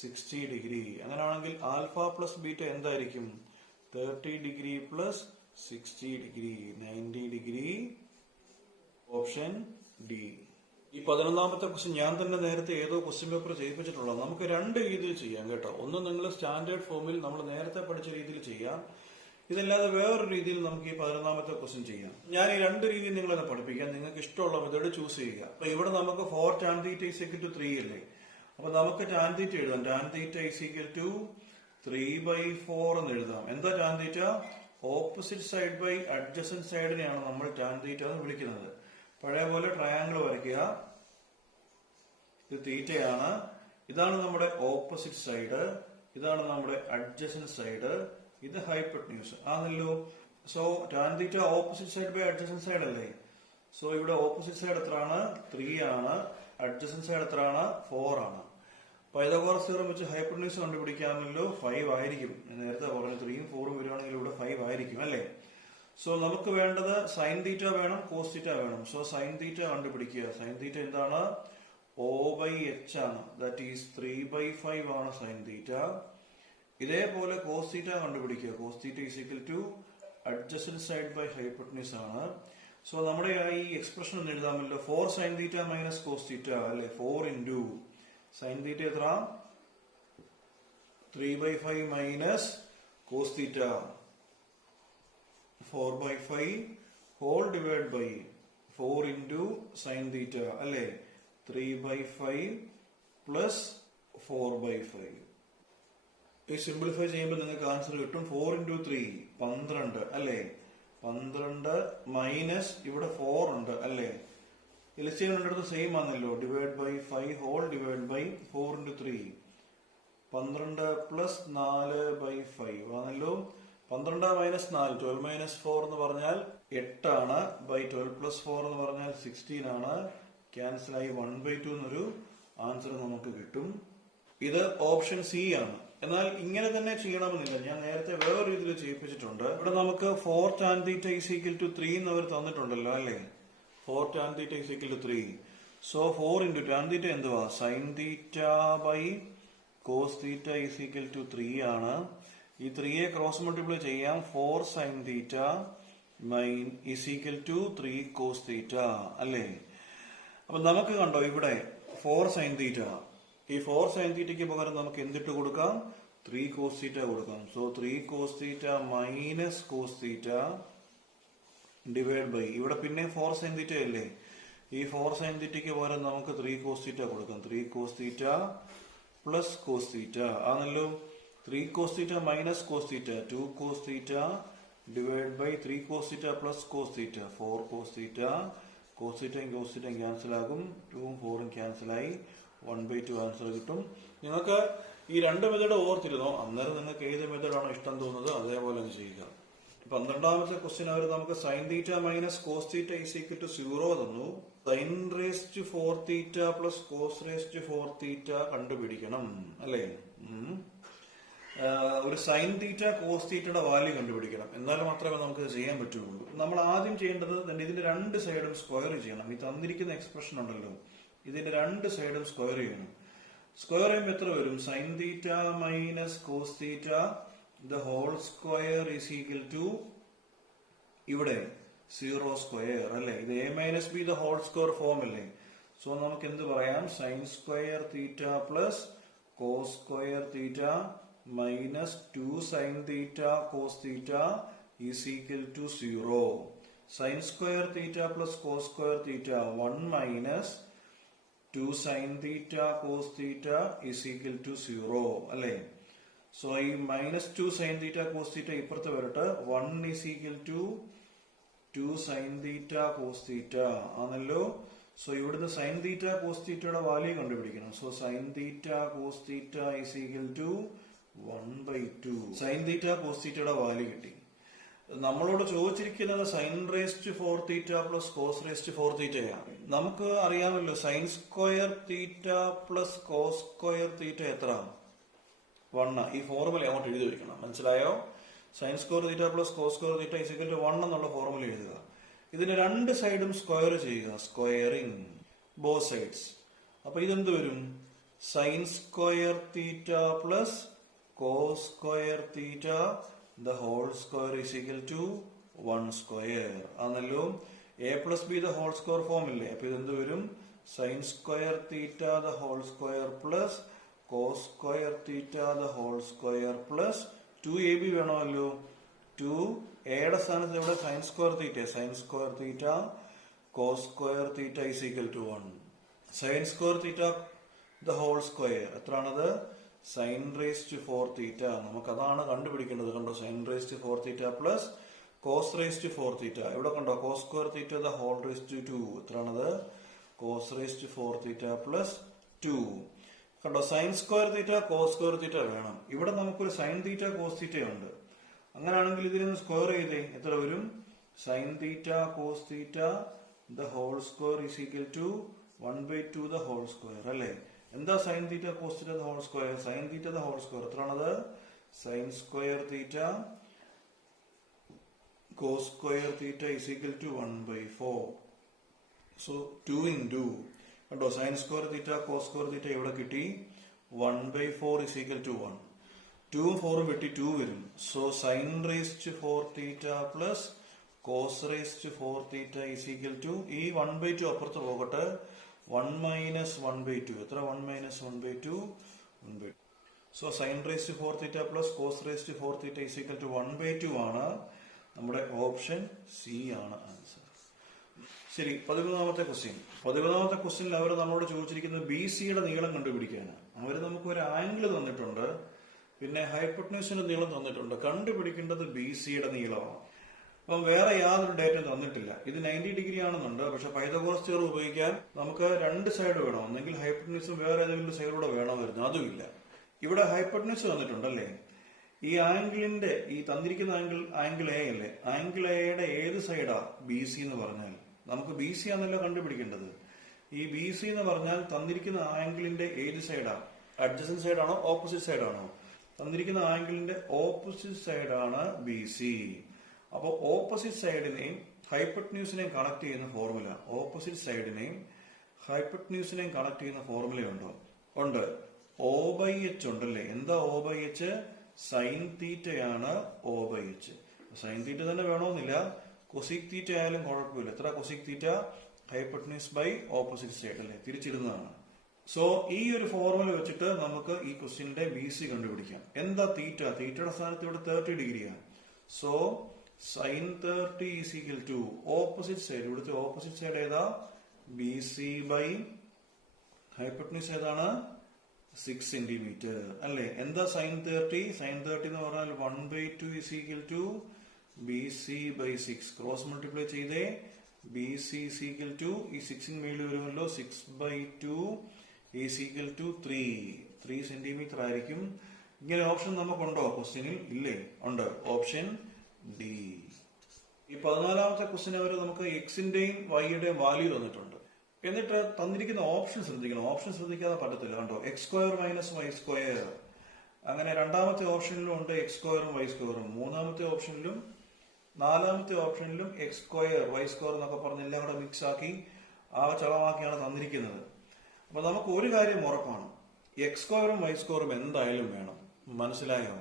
60 ഡിഗ്രി. അങ്ങനെയാണെങ്കിൽ ആൽഫ പ്ലസ് ബീറ്റ എന്തായിരിക്കും? 30 degree plus 60 degree 90 degree. Option D. ഈ 11ാമത്തെ ക്വസ്റ്റ്യൻ ഞാൻ തന്നെ നേരത്തെ ഏതോ ക്വസ്റ്റ്യൻ പേപ്പർ ചെയ്യിപ്പിച്ചിട്ടുള്ളത്. നമുക്ക് 2 രീതിയിൽ ചെയ്യാം കേട്ടോ. ഒന്ന് നിങ്ങൾ സ്റ്റാൻഡേർഡ് ഫോമിൽ നമ്മൾ നേരത്തെ പഠിച്ച രീതിയിൽ ചെയ്യാം. ഇതല്ലാതെ വേറൊരു രീതിയിൽ നമുക്ക് ഈ 11ാമത്തെ ക്വസ്റ്റ്യൻ ചെയ്യാം. ഞാൻ ഈ 2 രീതിയിൽ നിങ്ങളെ പഠിപ്പിക്കാം. നിങ്ങൾക്ക് ഇഷ്ടമുള്ള മെത്തേഡ് ചൂസ് ചെയ്യുക. അപ്പൊ ഇവിടെ നമുക്ക് 4 tan theta is equal to 3 അല്ലേ? അപ്പൊ നമുക്ക് ടാൻ തീറ്റ എഴുതാം. Tan theta is equal to 3/4 എന്ന് എഴുതാം. എന്താ tan theta? Opposite side by adjacent സൈഡിനെയാണ് നമ്മൾ ടാൻ തീറ്റ എന്ന് വിളിക്കുന്നത്. പഴയ പോലെ ട്രയാങ്കിൾ വരയ്ക്കുക. ഇത് തീറ്റയാണ്. ഇതാണ് നമ്മുടെ ഓപ്പോസിറ്റ് സൈഡ്, ഇതാണ് നമ്മുടെ അഡ്ജസന്റ് സൈഡ്, ഇത് ഹൈപ്പോട്ടന്യൂസ് ആണല്ലോ. So tan theta opposite side by adjacent side അല്ലേ? സോ ഇവിടെ ഓപ്പോസിറ്റ് സൈഡ് എത്രയാണ്? 3 ആണ്. അഡ്ജസന്റ് സൈഡ് എത്രയാണ്? 4 ആണ്. പൈതഗോറസ് തിയറം വെച്ച് ഹൈപ്പോട്ടന്യൂസ് കണ്ടുപിടിക്കാമല്ലോ. 5 ആയിരിക്കും. നേരത്തെ പറഞ്ഞു 3ഉം 4ഉം വരുവാണെങ്കിൽ ഇവിടെ 5 ആയിരിക്കും അല്ലേ? സോ നമുക്ക് വേണ്ടത് സൈൻ തീറ്റ വേണം, കോസ് തീറ്റ വേണം. സോ സൈൻ തീറ്റ കണ്ടുപിടിക്കുക. സൈൻ തീറ്റ എന്താണ്? O/H ആണ്. ദാറ്റ് ഈസ് 3/5 ആണ് സൈൻ തീറ്റ. ഇതേപോലെ കോസ് തീറ്റ കണ്ടുപിടിക്കുക. Cos theta is equal to adjacent side by hypotenuse ആണ്. സോ നമ്മുടെ ഈ എക്സ്പ്രഷൻ ഒന്ന് എഴുതാമല്ലോ. 4 sine theta minus cos theta അല്ലെ? 4 ഇൻറ്റു സൈൻ തീറ്റ എത്ര? 3/5 minus cos theta 4/5 whole divide by 4 into sine theta അല്ലെ? 3/5 പ്ലസ് 4/5. ഈ സിംപ്ലിഫൈ ചെയ്യുമ്പോൾ നിങ്ങൾക്ക് ആൻസർ കിട്ടും 4 ഇൻറ്റു 3 12 അല്ലേ? 12 മൈനസ് ഇവിടെ 4 ഉണ്ട് അല്ലേ? എൽസിഎം രണ്ടിടത്ത് സെയിം ആണല്ലോ. Divide by 5 whole divide by 4 into 3. 12 plus 4 by 5 ആണല്ലോ. 12 മൈനസ് 4 12 മൈനസ് 4 എന്ന് പറഞ്ഞാൽ 8 ആണ്. ബൈ 12 പ്ലസ് 4 എന്ന് പറഞ്ഞാൽ 16 ആണ്. ക്യാൻസൽ ആയി 1/2 എന്നൊരു ആൻസർ നമുക്ക് കിട്ടും. ഇത് ഓപ്ഷൻ സി ആണ്. എന്നാൽ ഇങ്ങനെ തന്നെ ചെയ്യണമെന്നില്ല. ഞാൻ നേരത്തെ വേറെ രീതിയിൽ ചെയ്യിപ്പിച്ചിട്ടുണ്ട്. ഇവിടെ നമുക്ക് 4 tan θ = 3 എന്നവർ തന്നിട്ടുണ്ടല്ലോ അല്ലേ? 4 tan θ = 3. സോ 4 into tan θ എന്തുവാ? sin θ ബൈ cos θ = 3 ആണ്. ഈ 3യെ ക്രോസ് മൾട്ടിപ്ലൈ ചെയ്യാം. 4 sin θ = 3 cos θ അല്ലേ? അപ്പൊ നമുക്ക് കണ്ടോ ഇവിടെ 4 sin θ. ഈ 4 sin θയ്ക്ക് പകരം നമുക്ക് എന്തിട്ട് കൊടുക്കാം? 3 cos θ കൊടുക്കാം. So 3 cos θ minus cos θ divide by ഇവിടെ പിന്നെ 4 sin θ അല്ലേ? ഈ 4 sin θയ്ക്ക് പകരം നമുക്ക് 3 cos θ കൊടുക്കാം. 3 cos θ പ്ലസ് cos θ ആണല്ലോ. 3 cos θ minus cos θ 2 cos θ divide by 3 cos θ plus cos θ 4 cos θ. cos θ cancel ആകും. 2ഉം 4ഉം ക്യാൻസൽ ആയി 1/2 ആൻസർ കിട്ടും. നിങ്ങൾക്ക് ഈ രണ്ട് മെത്തേഡ് ഓർത്തിരുന്നോ? അന്നേരം നിങ്ങൾക്ക് ഏത് മെത്തേഡാണോ ഇഷ്ടം തോന്നുന്നത് അതേപോലെ ചെയ്യുക. 12ാമത്തെ ക്വസ്റ്റ്യൻ അവർ നമുക്ക് sin θ മൈനസ് cos θ = 0 തന്നു. sin raised to 4θ plus cos raised to 4θ കണ്ടുപിടിക്കണം അല്ലേ? ഒരു sin θ cos θയുടെ വാല്യൂ കണ്ടുപിടിക്കണം. എന്നാൽ മാത്രമേ നമുക്ക് ഇത് ചെയ്യാൻ പറ്റുള്ളൂ. നമ്മൾ ആദ്യം ചെയ്യേണ്ടത് ഇതിന്റെ രണ്ട് സൈഡും സ്ക്വയർ ചെയ്യണം. ഈ തന്നിരിക്കുന്ന എക്സ്പ്രഷൻ ഉണ്ടല്ലോ, ഇതിന്റെ രണ്ട് സൈഡും സ്ക്വയർ ചെയ്യണം. സ്ക്വയർ ചെയ്യുമ്പോൾ എത്ര വരും? sin θ minus cos θ the whole square is equal to ഇവിടെ 0 സ്ക്വയർ അല്ലേ? ഇത് a minus B the whole square form അല്ലേ? സോ നമുക്ക് എന്ത് പറയാം? sin square θ plus cos square θ minus 2 sin θ cos θ is equal to 0. sin square θ plus cos square θ 1 minus 2 sin θ cos θ is equal to 0 അല്ലേ? So ഈ minus 2 sin θ cos θ ഇപ്പുറത്ത് വരട്ടെ. 1 is equal to 2 sin θ cos θ ആണല്ലോ. So ഇവിടുന്ന് sin θ cos θയുടെ value കണ്ടുപിടിക്കണം. So sin θ cos θ is equal to 1/2. sin θ cos θയുടെ value കിട്ടി. നമ്മളോട് ചോദിച്ചിരിക്കുന്നത് sin raised to 4θ plus cos raised to 4θ ആണ്. നമുക്ക് അറിയാമല്ലോ sin square θ plus cos square θ എത്ര? 1. ഈ ഫോർമുല അങ്ങോട്ട് എഴുതി വെക്കണം. മനസ്സിലായോ? sin square θ plus cos square θ is equal to 1 എന്നുള്ള ഫോർമുല എഴുതുക. ഇതിന് രണ്ട് സൈഡും സ്ക്വയർ ചെയ്യുക. Squaring both sides. അപ്പൊ ഇതെന്ത് വരും? sin square θ plus cos square θ the whole square is equal to 1 square ആണല്ലോ. a plus B the whole square form ഇല്ലേ? അപ്പൊ ഇതെന്ത് വരും? sin square θ the whole square plus cos square θ the whole square plus 2ab വേണമല്ലോ. 2a യുടെ സ്ഥാനത്ത് ഇവിടെ sin square θ sin square θ cos square θ is equal to 1. sin square θ the whole square എത്രയാണത്? sin raised to 4θ. നമുക്ക് അതാണ് കണ്ടുപിടിക്കേണ്ടത്. കണ്ടോ? sin raised to 4θ plus cos raised to 4θ. ഇവിടെ കണ്ടോ? cos square θ the whole raised to 2 എത്രയാണത്? cos raised to 4θ plus 2. കണ്ടോ? sin square θ cos square θ വേണം. ഇവിടെ നമുക്കൊരു sin θ cos θ ഉണ്ട്. അങ്ങനെയാണെങ്കിൽ ഇതിലൊന്ന് സ്ക്വയർ ചെയ്തേ. എത്ര വരും? sin θ cos θ the whole square is equal to 1/2 the whole square അല്ലേ? എന്താ sin θ cos θ the whole square? sin θ the whole square എത്രയാണത്? sin square θ cos square θ is equal to 1/4. So 2 into കണ്ടോ? sin സ്ക്വയർ θ cos സ്ക്വയർ θ ഇവിടെ കിട്ടി. 1/4 is equal to 1. 2ഉം 4ഉം വെട്ടി 2 വരും. So sin raised to 4θ plus cos raised to 4θ is equal to ഈ 1/2 അപ്പുറത്ത് പോകട്ടെ. 1 minus 1/2 എത്ര? 1 minus 1/2 1/2. So sin raised to 4θ plus cos raised to 4θ is equal to 1/2 ആണ്. നമ്മുടെ ഓപ്ഷൻ സി ആണ് ആൻസർ. ശരി, 13ാമത്തെ ക്വസ്റ്റ്യൻ. 13ാമത്തെ ക്വസ്റ്റ്യനിൽ അവർ നമ്മളോട് ചോദിച്ചിരിക്കുന്നത് ബി സിയുടെ നീളം കണ്ടുപിടിക്കാനാണ്. അവർ നമുക്ക് ഒരു ആംഗിൾ തന്നിട്ടുണ്ട്, പിന്നെ ഹൈപ്പോട്ടന്യൂസിന്റെ നീളം തന്നിട്ടുണ്ട്. കണ്ടുപിടിക്കേണ്ടത് ബി സിയുടെ നീളമാണ്. അപ്പം വേറെ യാതൊരു ഡേറ്റയും തന്നിട്ടില്ല. ഇത് 90 ഡിഗ്രി ആണെന്നുണ്ട്. പക്ഷെ പൈതഗോറസ് തിയറം ഉപയോഗിക്കാൻ നമുക്ക് രണ്ട് സൈഡ് വേണം. ഒന്നെങ്കിൽ ഹൈപ്പോട്ടന്യൂസും വേറെ ഏതെങ്കിലും സൈഡിലൂടെ വേണമായിരുന്നു. അതുമില്ല. ഇവിടെ ഹൈപ്പോട്ടന്യൂസ് തന്നിട്ടുണ്ടല്ലേ. ഈ ആംഗിളിന്റെ ഈ തന്നിരിക്കുന്ന ആംഗിൾ എ അല്ലേ, ആംഗിൾ എയുടെ ഏത് സൈഡാ ബി സി എന്ന് പറഞ്ഞാൽ നമുക്ക് ബി സി ആണല്ലോ കണ്ടുപിടിക്കേണ്ടത്. ഈ ബി സി എന്ന് പറഞ്ഞാൽ തന്നിരിക്കുന്ന ആംഗിളിന്റെ ഏത് സൈഡാ? അഡ്ജസന്റ് സൈഡാണോ ഓപ്പോസിറ്റ് സൈഡാണോ? തന്നിരിക്കുന്ന ആംഗിളിന്റെ ഓപ്പോസിറ്റ് സൈഡാണ് ബി സി. അപ്പോൾ ഓപ്പോസിറ്റ് സൈഡിനെയും ഹൈപ്പോട്ടന്യൂസിനെയും കണക്ട് ചെയ്യുന്ന ഫോർമുല, ഓപ്പോസിറ്റ് സൈഡിനെയും ഹൈപ്പോട്ടന്യൂസിനെയും കണക്ട് ചെയ്യുന്ന ഫോർമുല ഉണ്ടോ? ഉണ്ട്. O ബൈ എച്ച് ഉണ്ടല്ലേ. എന്താ O ബൈ എച്ച്? സൈൻ തീറ്റയാണ് O by H. Sine theta തന്നെ വേണമെന്നില്ല, കൊസിക് തീറ്റ ആയാലും കുഴപ്പമില്ല. എത്ര cosec theta? Hypotenuse by opposite side അല്ലേ, തിരിച്ചിരുന്നതാണ്. സോ ഈ ഒരു ഫോർമുല വെച്ചിട്ട് നമുക്ക് ഈ ക്വസ്റ്റ്യന്റെ ബി സി കണ്ടുപിടിക്കാം. എന്താ തീറ്റ? തീറ്റയുടെ സ്ഥാനത്ത് ഇവിടെ 30 ഡിഗ്രിയാണ്. So sine 30 is equal to opposite side. ഇവിടുത്തെ ഓപ്പോസിറ്റ് സൈഡ് ഏതാ? ബി സി ബൈ ഹൈപ്പോട്ടന്യൂസ് ഏതാണ്? 6 സെന്റിമീറ്റർ അല്ലേ. എന്താ സൈൻ 30? സൈൻ 30 എന്ന് പറഞ്ഞാൽ 1/2 is equal to B C by 6. Cross multiply ചെയ്തേ. B C is equal to ഈ 6 മേളിൽ വരുമല്ലോ, 6/2 ഈസ് ഈക്വൽ ടു 3 സെന്റിമീറ്റർ ആയിരിക്കും. ഇങ്ങനെ ഓപ്ഷൻ നമുക്കുണ്ടോ ക്വസ്റ്റ്യനിൽ? ഇല്ലേ, ഉണ്ട്. Option D. ഈ 14ാമത്തെ ക്വസ്റ്റ്യൻ വരെ നമുക്ക് എക്സിന്റെയും വൈയുടെയും വാല്യൂ തന്നിട്ടുണ്ട്. എന്നിട്ട് തന്നിരിക്കുന്ന ഓപ്ഷൻ ശ്രദ്ധിക്കണം. ഓപ്ഷൻ ശ്രദ്ധിക്കാതെ പറ്റത്തില്ല. കണ്ടോ, X square minus Y square. അങ്ങനെ രണ്ടാമത്തെ ഓപ്ഷനിലും ഉണ്ട് എക്സ് സ്ക്വയറും വൈ സ്ക്വയറും. മൂന്നാമത്തെ ഓപ്ഷനിലും നാലാമത്തെ ഓപ്ഷനിലും എക്സ് സ്ക്വയർ വൈ സ്ക്വയർ എന്നൊക്കെ പറഞ്ഞ് എല്ലാം കൂടെ മിക്സ് ആക്കി ആ ചളമാക്കിയാണ് തന്നിരിക്കുന്നത്. അപ്പൊ നമുക്ക് ഒരു കാര്യം ഉറപ്പാണ്, എക്സ് സ്ക്വയറും വൈ സ്ക്വയറും എന്തായാലും വേണം. മനസ്സിലായോ?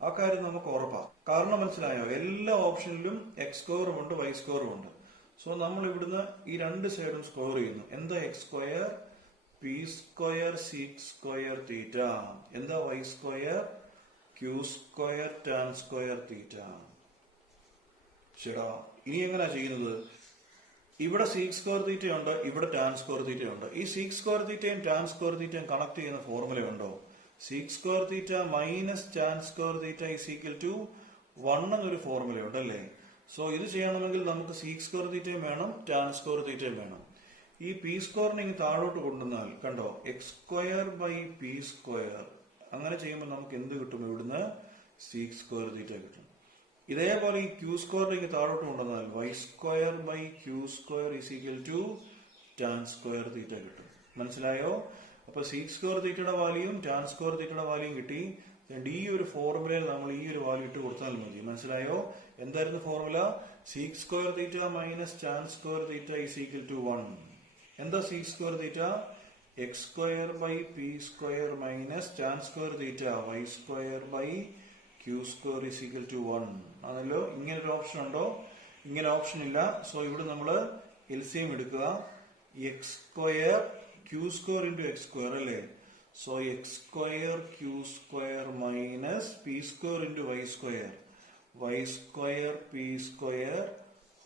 ആ കാര്യം നമുക്ക് ഉറപ്പാണ്. കാരണം മനസ്സിലായോ, എല്ലാ ഓപ്ഷനിലും എക്സ് സ്ക്വയറും ഉണ്ട് വൈ സ്ക്വയറും ഉണ്ട്. സോ നമ്മൾ ഇവിടുന്ന് ഈ രണ്ട് സൈഡും സ്ക്വയർ ചെയ്യുന്നു. എന്താ X square? P square sec square theta. എന്താ Y square? Q square tan square theta. ശരിടാ. ഇനി എങ്ങനെയാ ചെയ്യുന്നത്? ഇവിടെ സീക് സ്ക്വയർ തീറ്റ ഉണ്ട്, ഇവിടെ ടാൻ സ്ക്വയർ തീറ്റ ഉണ്ട്. ഈ സീക് സ്ക്വയർ തീറ്റയും ടാൻ സ്ക്വയർ തീറ്റയും കണക്ട് ചെയ്യുന്ന ഫോർമുല ഉണ്ടോ? Sec square theta minus tan square theta is equal to 1 എന്നൊരു ഫോർമുല ഉണ്ടല്ലേ. സോ ഇത് ചെയ്യണമെങ്കിൽ നമുക്ക് സീക് സ്ക്വയർ തീറ്റയും വേണം, ടാൻ സ്ക്വയർ തീറ്റയും വേണം. ഈ പി സ്ക്വയറിനെ ഇങ്ങ് താഴോട്ട് കൊണ്ടുവന്നാൽ കണ്ടോ, X square by P square. അങ്ങനെ ചെയ്യുമ്പോൾ നമുക്ക് എന്ത് കിട്ടും? ഇവിടുന്ന് സീക് സ്ക്വയർ തീറ്റ കിട്ടും. ഇതേപോലെ ഈ ക്യൂ സ്ക്വയറിനെ ഇങ്ങ് താഴോട്ട് കൊണ്ടുവന്നാൽ Y square by Q square is equal to tan square theta കിട്ടും. മനസ്സിലായോ? അപ്പൊ സീക് സ്ക്വയർ തീറ്റയുടെ വാല്യൂയും ടാൻ സ്ക്വയർ തീറ്റയുടെ വാല്യൂയും കിട്ടി. ഈ ഒരു ഫോർമുലയിൽ നമ്മൾ ഈ ഒരു വാല്യൂ ഇട്ട് കൊടുത്താൽ മതി. മനസ്സിലായോ? എന്തായിരുന്നു formula? Sec square theta minus tan square theta is equal to 1. എന്താ sec square theta? X square by P square minus tan square theta Y square by Q square is equal to 1 ആണല്ലോ. ഇങ്ങനെ ഒരു option ഉണ്ടോ? ഇങ്ങനെ option ഇല്ല. So ഇവിടെ നമ്മൾ LCM എടുക്കുക. X square Q square into X square അല്ലേ. So X square Q square minus P square into Y square P square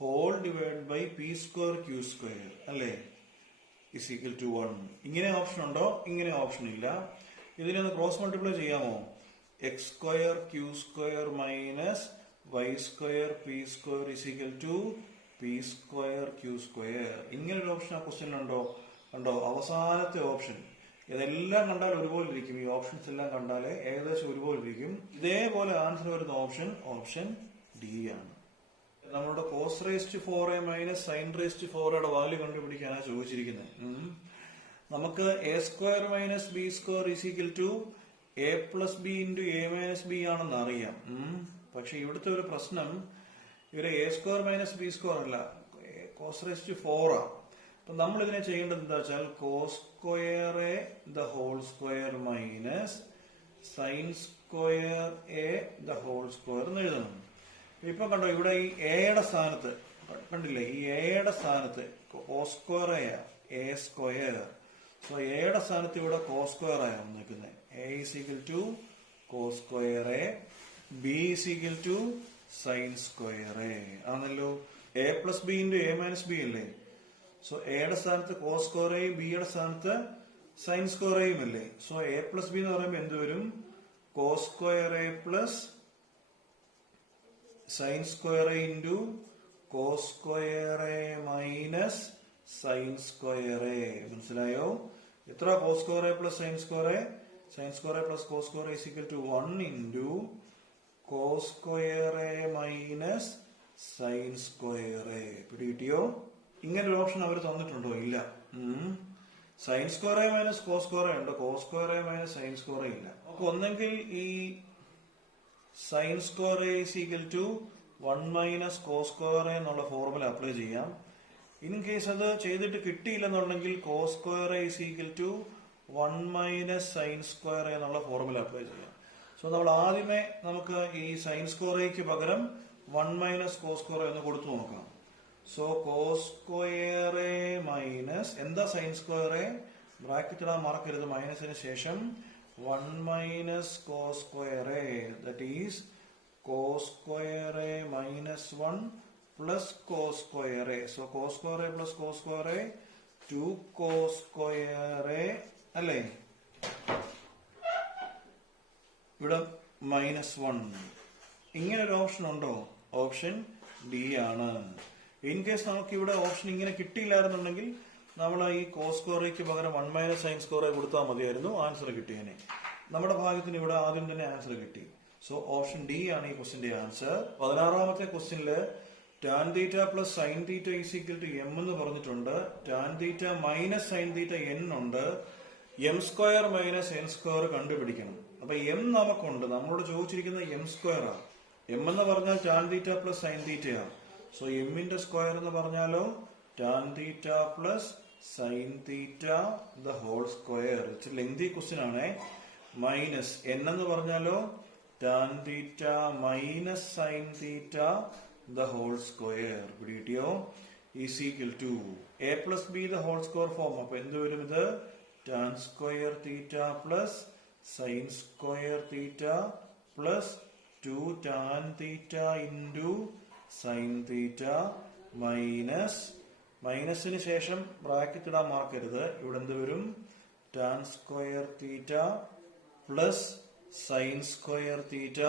whole divide by P square Q square അല്ലേ is equal to 1. ഇങ്ങനെ option ഉണ്ടോ? ഇങ്ങനെ option ഇല്ല. ഇതിനെ ഒന്ന് cross multiply ചെയ്യാമോ? X square Q square minus Y square P square is equal to P square Q square. ഇങ്ങനെ ഒരു ഓപ്ഷൻ ആ ക്വസ്റ്റ്യനിലുണ്ടോ? കണ്ടോ, അവസാനത്തെ ഓപ്ഷൻ. ഇതെല്ലാം കണ്ടാൽ ഒരുപോലെ ഇരിക്കും. ഈ ഓപ്ഷൻസ് എല്ലാം കണ്ടാലേ ഏകദേശം ഒരുപോലെ ഇരിക്കും. ഇതേപോലെ ആൻസർ വരുന്ന ഓപ്ഷൻ ഡി ആണ്. നമ്മളുടെ കോസ് റേസ്റ്റ് 4a മൈനസ് സൈൻ റേസ്റ്റ് 4a വാല്യൂ കണ്ടുപിടിക്കാനാണ് ചോദിച്ചിരിക്കുന്നത്. നമുക്ക് A square minus B square is equal to A plus B into A minus B ആണെന്ന് അറിയാം. പക്ഷെ ഇവിടുത്തെ ഒരു പ്രശ്നം, ഇവരെ A square minus B square അല്ല, കോസ് റേസ്റ്റ് 4 ആണ്. അപ്പൊ നമ്മൾ ഇതിനെ ചെയ്യേണ്ടത് എന്താ വെച്ചാൽ cos square A the whole square minus sine square A the whole square എന്ന് എഴുതണം. ഇപ്പൊ കണ്ടോ, ഇവിടെ ഈ എയുടെ സ്ഥാനത്ത് കണ്ടില്ലേ, ഈ എയുടെ സ്ഥാനത്ത് cos square A square. So എയുടെ സ്ഥാനത്ത് ഇവിടെ കോസ് സ്ക്വയർ ആയ വന്നിരിക്കുന്നത്. A is equal to cos square A, B is equal to sine square A ആണല്ലോ. A plus B into A minus B അല്ലേ. സോ എയുടെ സ്ഥാനത്ത് കോസ് സ്ക്വയർ എയും ബിയുടെ സ്ഥാനത്ത് സൈൻ സ്ക്വയർ എയും അല്ലേ. സോ എ പ്ലസ് ബി എന്ന് പറയുമ്പോൾ എന്ത് വരും? Cos square A plus sine square A into cos square A minus sine square A. മനസ്സിലായോ? എത്ര cos square A plus sine square A? Sine square A plus cos square A is equal to 1 into cos square A minus sine square A. പിടികിട്ടിയോ? ഇങ്ങനെ ഒരു option അവർ തന്നിട്ടുണ്ടോ? ഇല്ല. Sine square A minus cos square A ഉണ്ട്, cos square A minus sine square A ഇല്ല. അപ്പൊ ഒന്നെങ്കിൽ ഈ sine square A is equal to 1 minus cos square A എന്നുള്ള ഫോർമുല അപ്ലൈ ചെയ്യാം. ഇൻ കേസ് അത് ചെയ്തിട്ട് കിട്ടിയില്ലെന്നുണ്ടെങ്കിൽ cos square A is equal to 1 minus sine square A എന്നുള്ള ഫോർമുല അപ്ലൈ ചെയ്യാം. സോ നമ്മൾ ആദ്യമേ നമുക്ക് ഈ സൈൻ സ്ക്വയർ എക്ക് പകരം 1 മൈനസ് കോസ് സ്ക്വയർ എന്ന് കൊടുത്തു നോക്കാം. So cos square A minus എന്താ സൈൻ സ്ക്വയർ എ? ബ്രാക്കറ്റ് ഇടാൻ മറക്കരുത്. മൈനസിന് ശേഷം 1 minus cos square A, that is cos square A minus 1 plus cos square A. So cos square A plus cos square A 2 cos square A അല്ലേ? ഇവിടെ -1. ഇങ്ങനെ ഒരു option ഉണ്ടോ? ഓപ്ഷൻ ഡി ആണ്. ഇൻ കേസ് നമുക്ക് ഇവിടെ ഓപ്ഷൻ ഇങ്ങനെ കിട്ടിയില്ലായിരുന്നുണ്ടെങ്കിൽ നമ്മൾ ഈ കോസ് സ്ക്വയർ എക്ക് പകരം 1 മൈനസ് സൈൻ സ്ക്വയർ എ കൊടുത്താൽ മതിയായിരുന്നു, ആൻസർ കിട്ടിയേനെ. നമ്മുടെ ഭാഗത്തിന് ഇവിടെ ആദ്യം തന്നെ ആൻസർ കിട്ടി. സോ ഓപ്ഷൻ ഡി ആണ് ഈ ക്വസ്റ്റിന്റെ ആൻസർ. 16ാമത്തെ ക്വസ്റ്റ്യനില് tan theta plus sine theta is equal to M എന്ന് പറഞ്ഞിട്ടുണ്ട്. Tan theta minus sine theta N ഉണ്ട്. M square minus N square കണ്ടുപിടിക്കണം. അപ്പൊ എം നമുക്കുണ്ട്, നമ്മളോട് ചോദിച്ചിരിക്കുന്നത് എം സ്ക്വയർ ആണ്. എം എന്ന് പറഞ്ഞാൽ ടാൻ തീറ്റ പ്ലസ് സൈൻ തീറ്റയാണ്. സോ എമ്മിന്റെ സ്ക്വയർ എന്ന് പറഞ്ഞാലോ tan theta plus sine theta the whole square. It's lengthy question ആണ്. മൈനസ് എൻ എന്ന് പറഞ്ഞാലോ tan theta minus sine theta the whole square. പിടികിട്ടിയോ? Is equal to A plus b the whole square form. അപ്പൊ എന്ത് വരും? ഇത് tan square theta plus sine square theta plus 2 tan theta into sine theta മൈനസിന് ശേഷം bracket ഇടാൻ മറക്കരുത്. ഇവിടെ എന്ത് വരും? Tan square theta plus sine square theta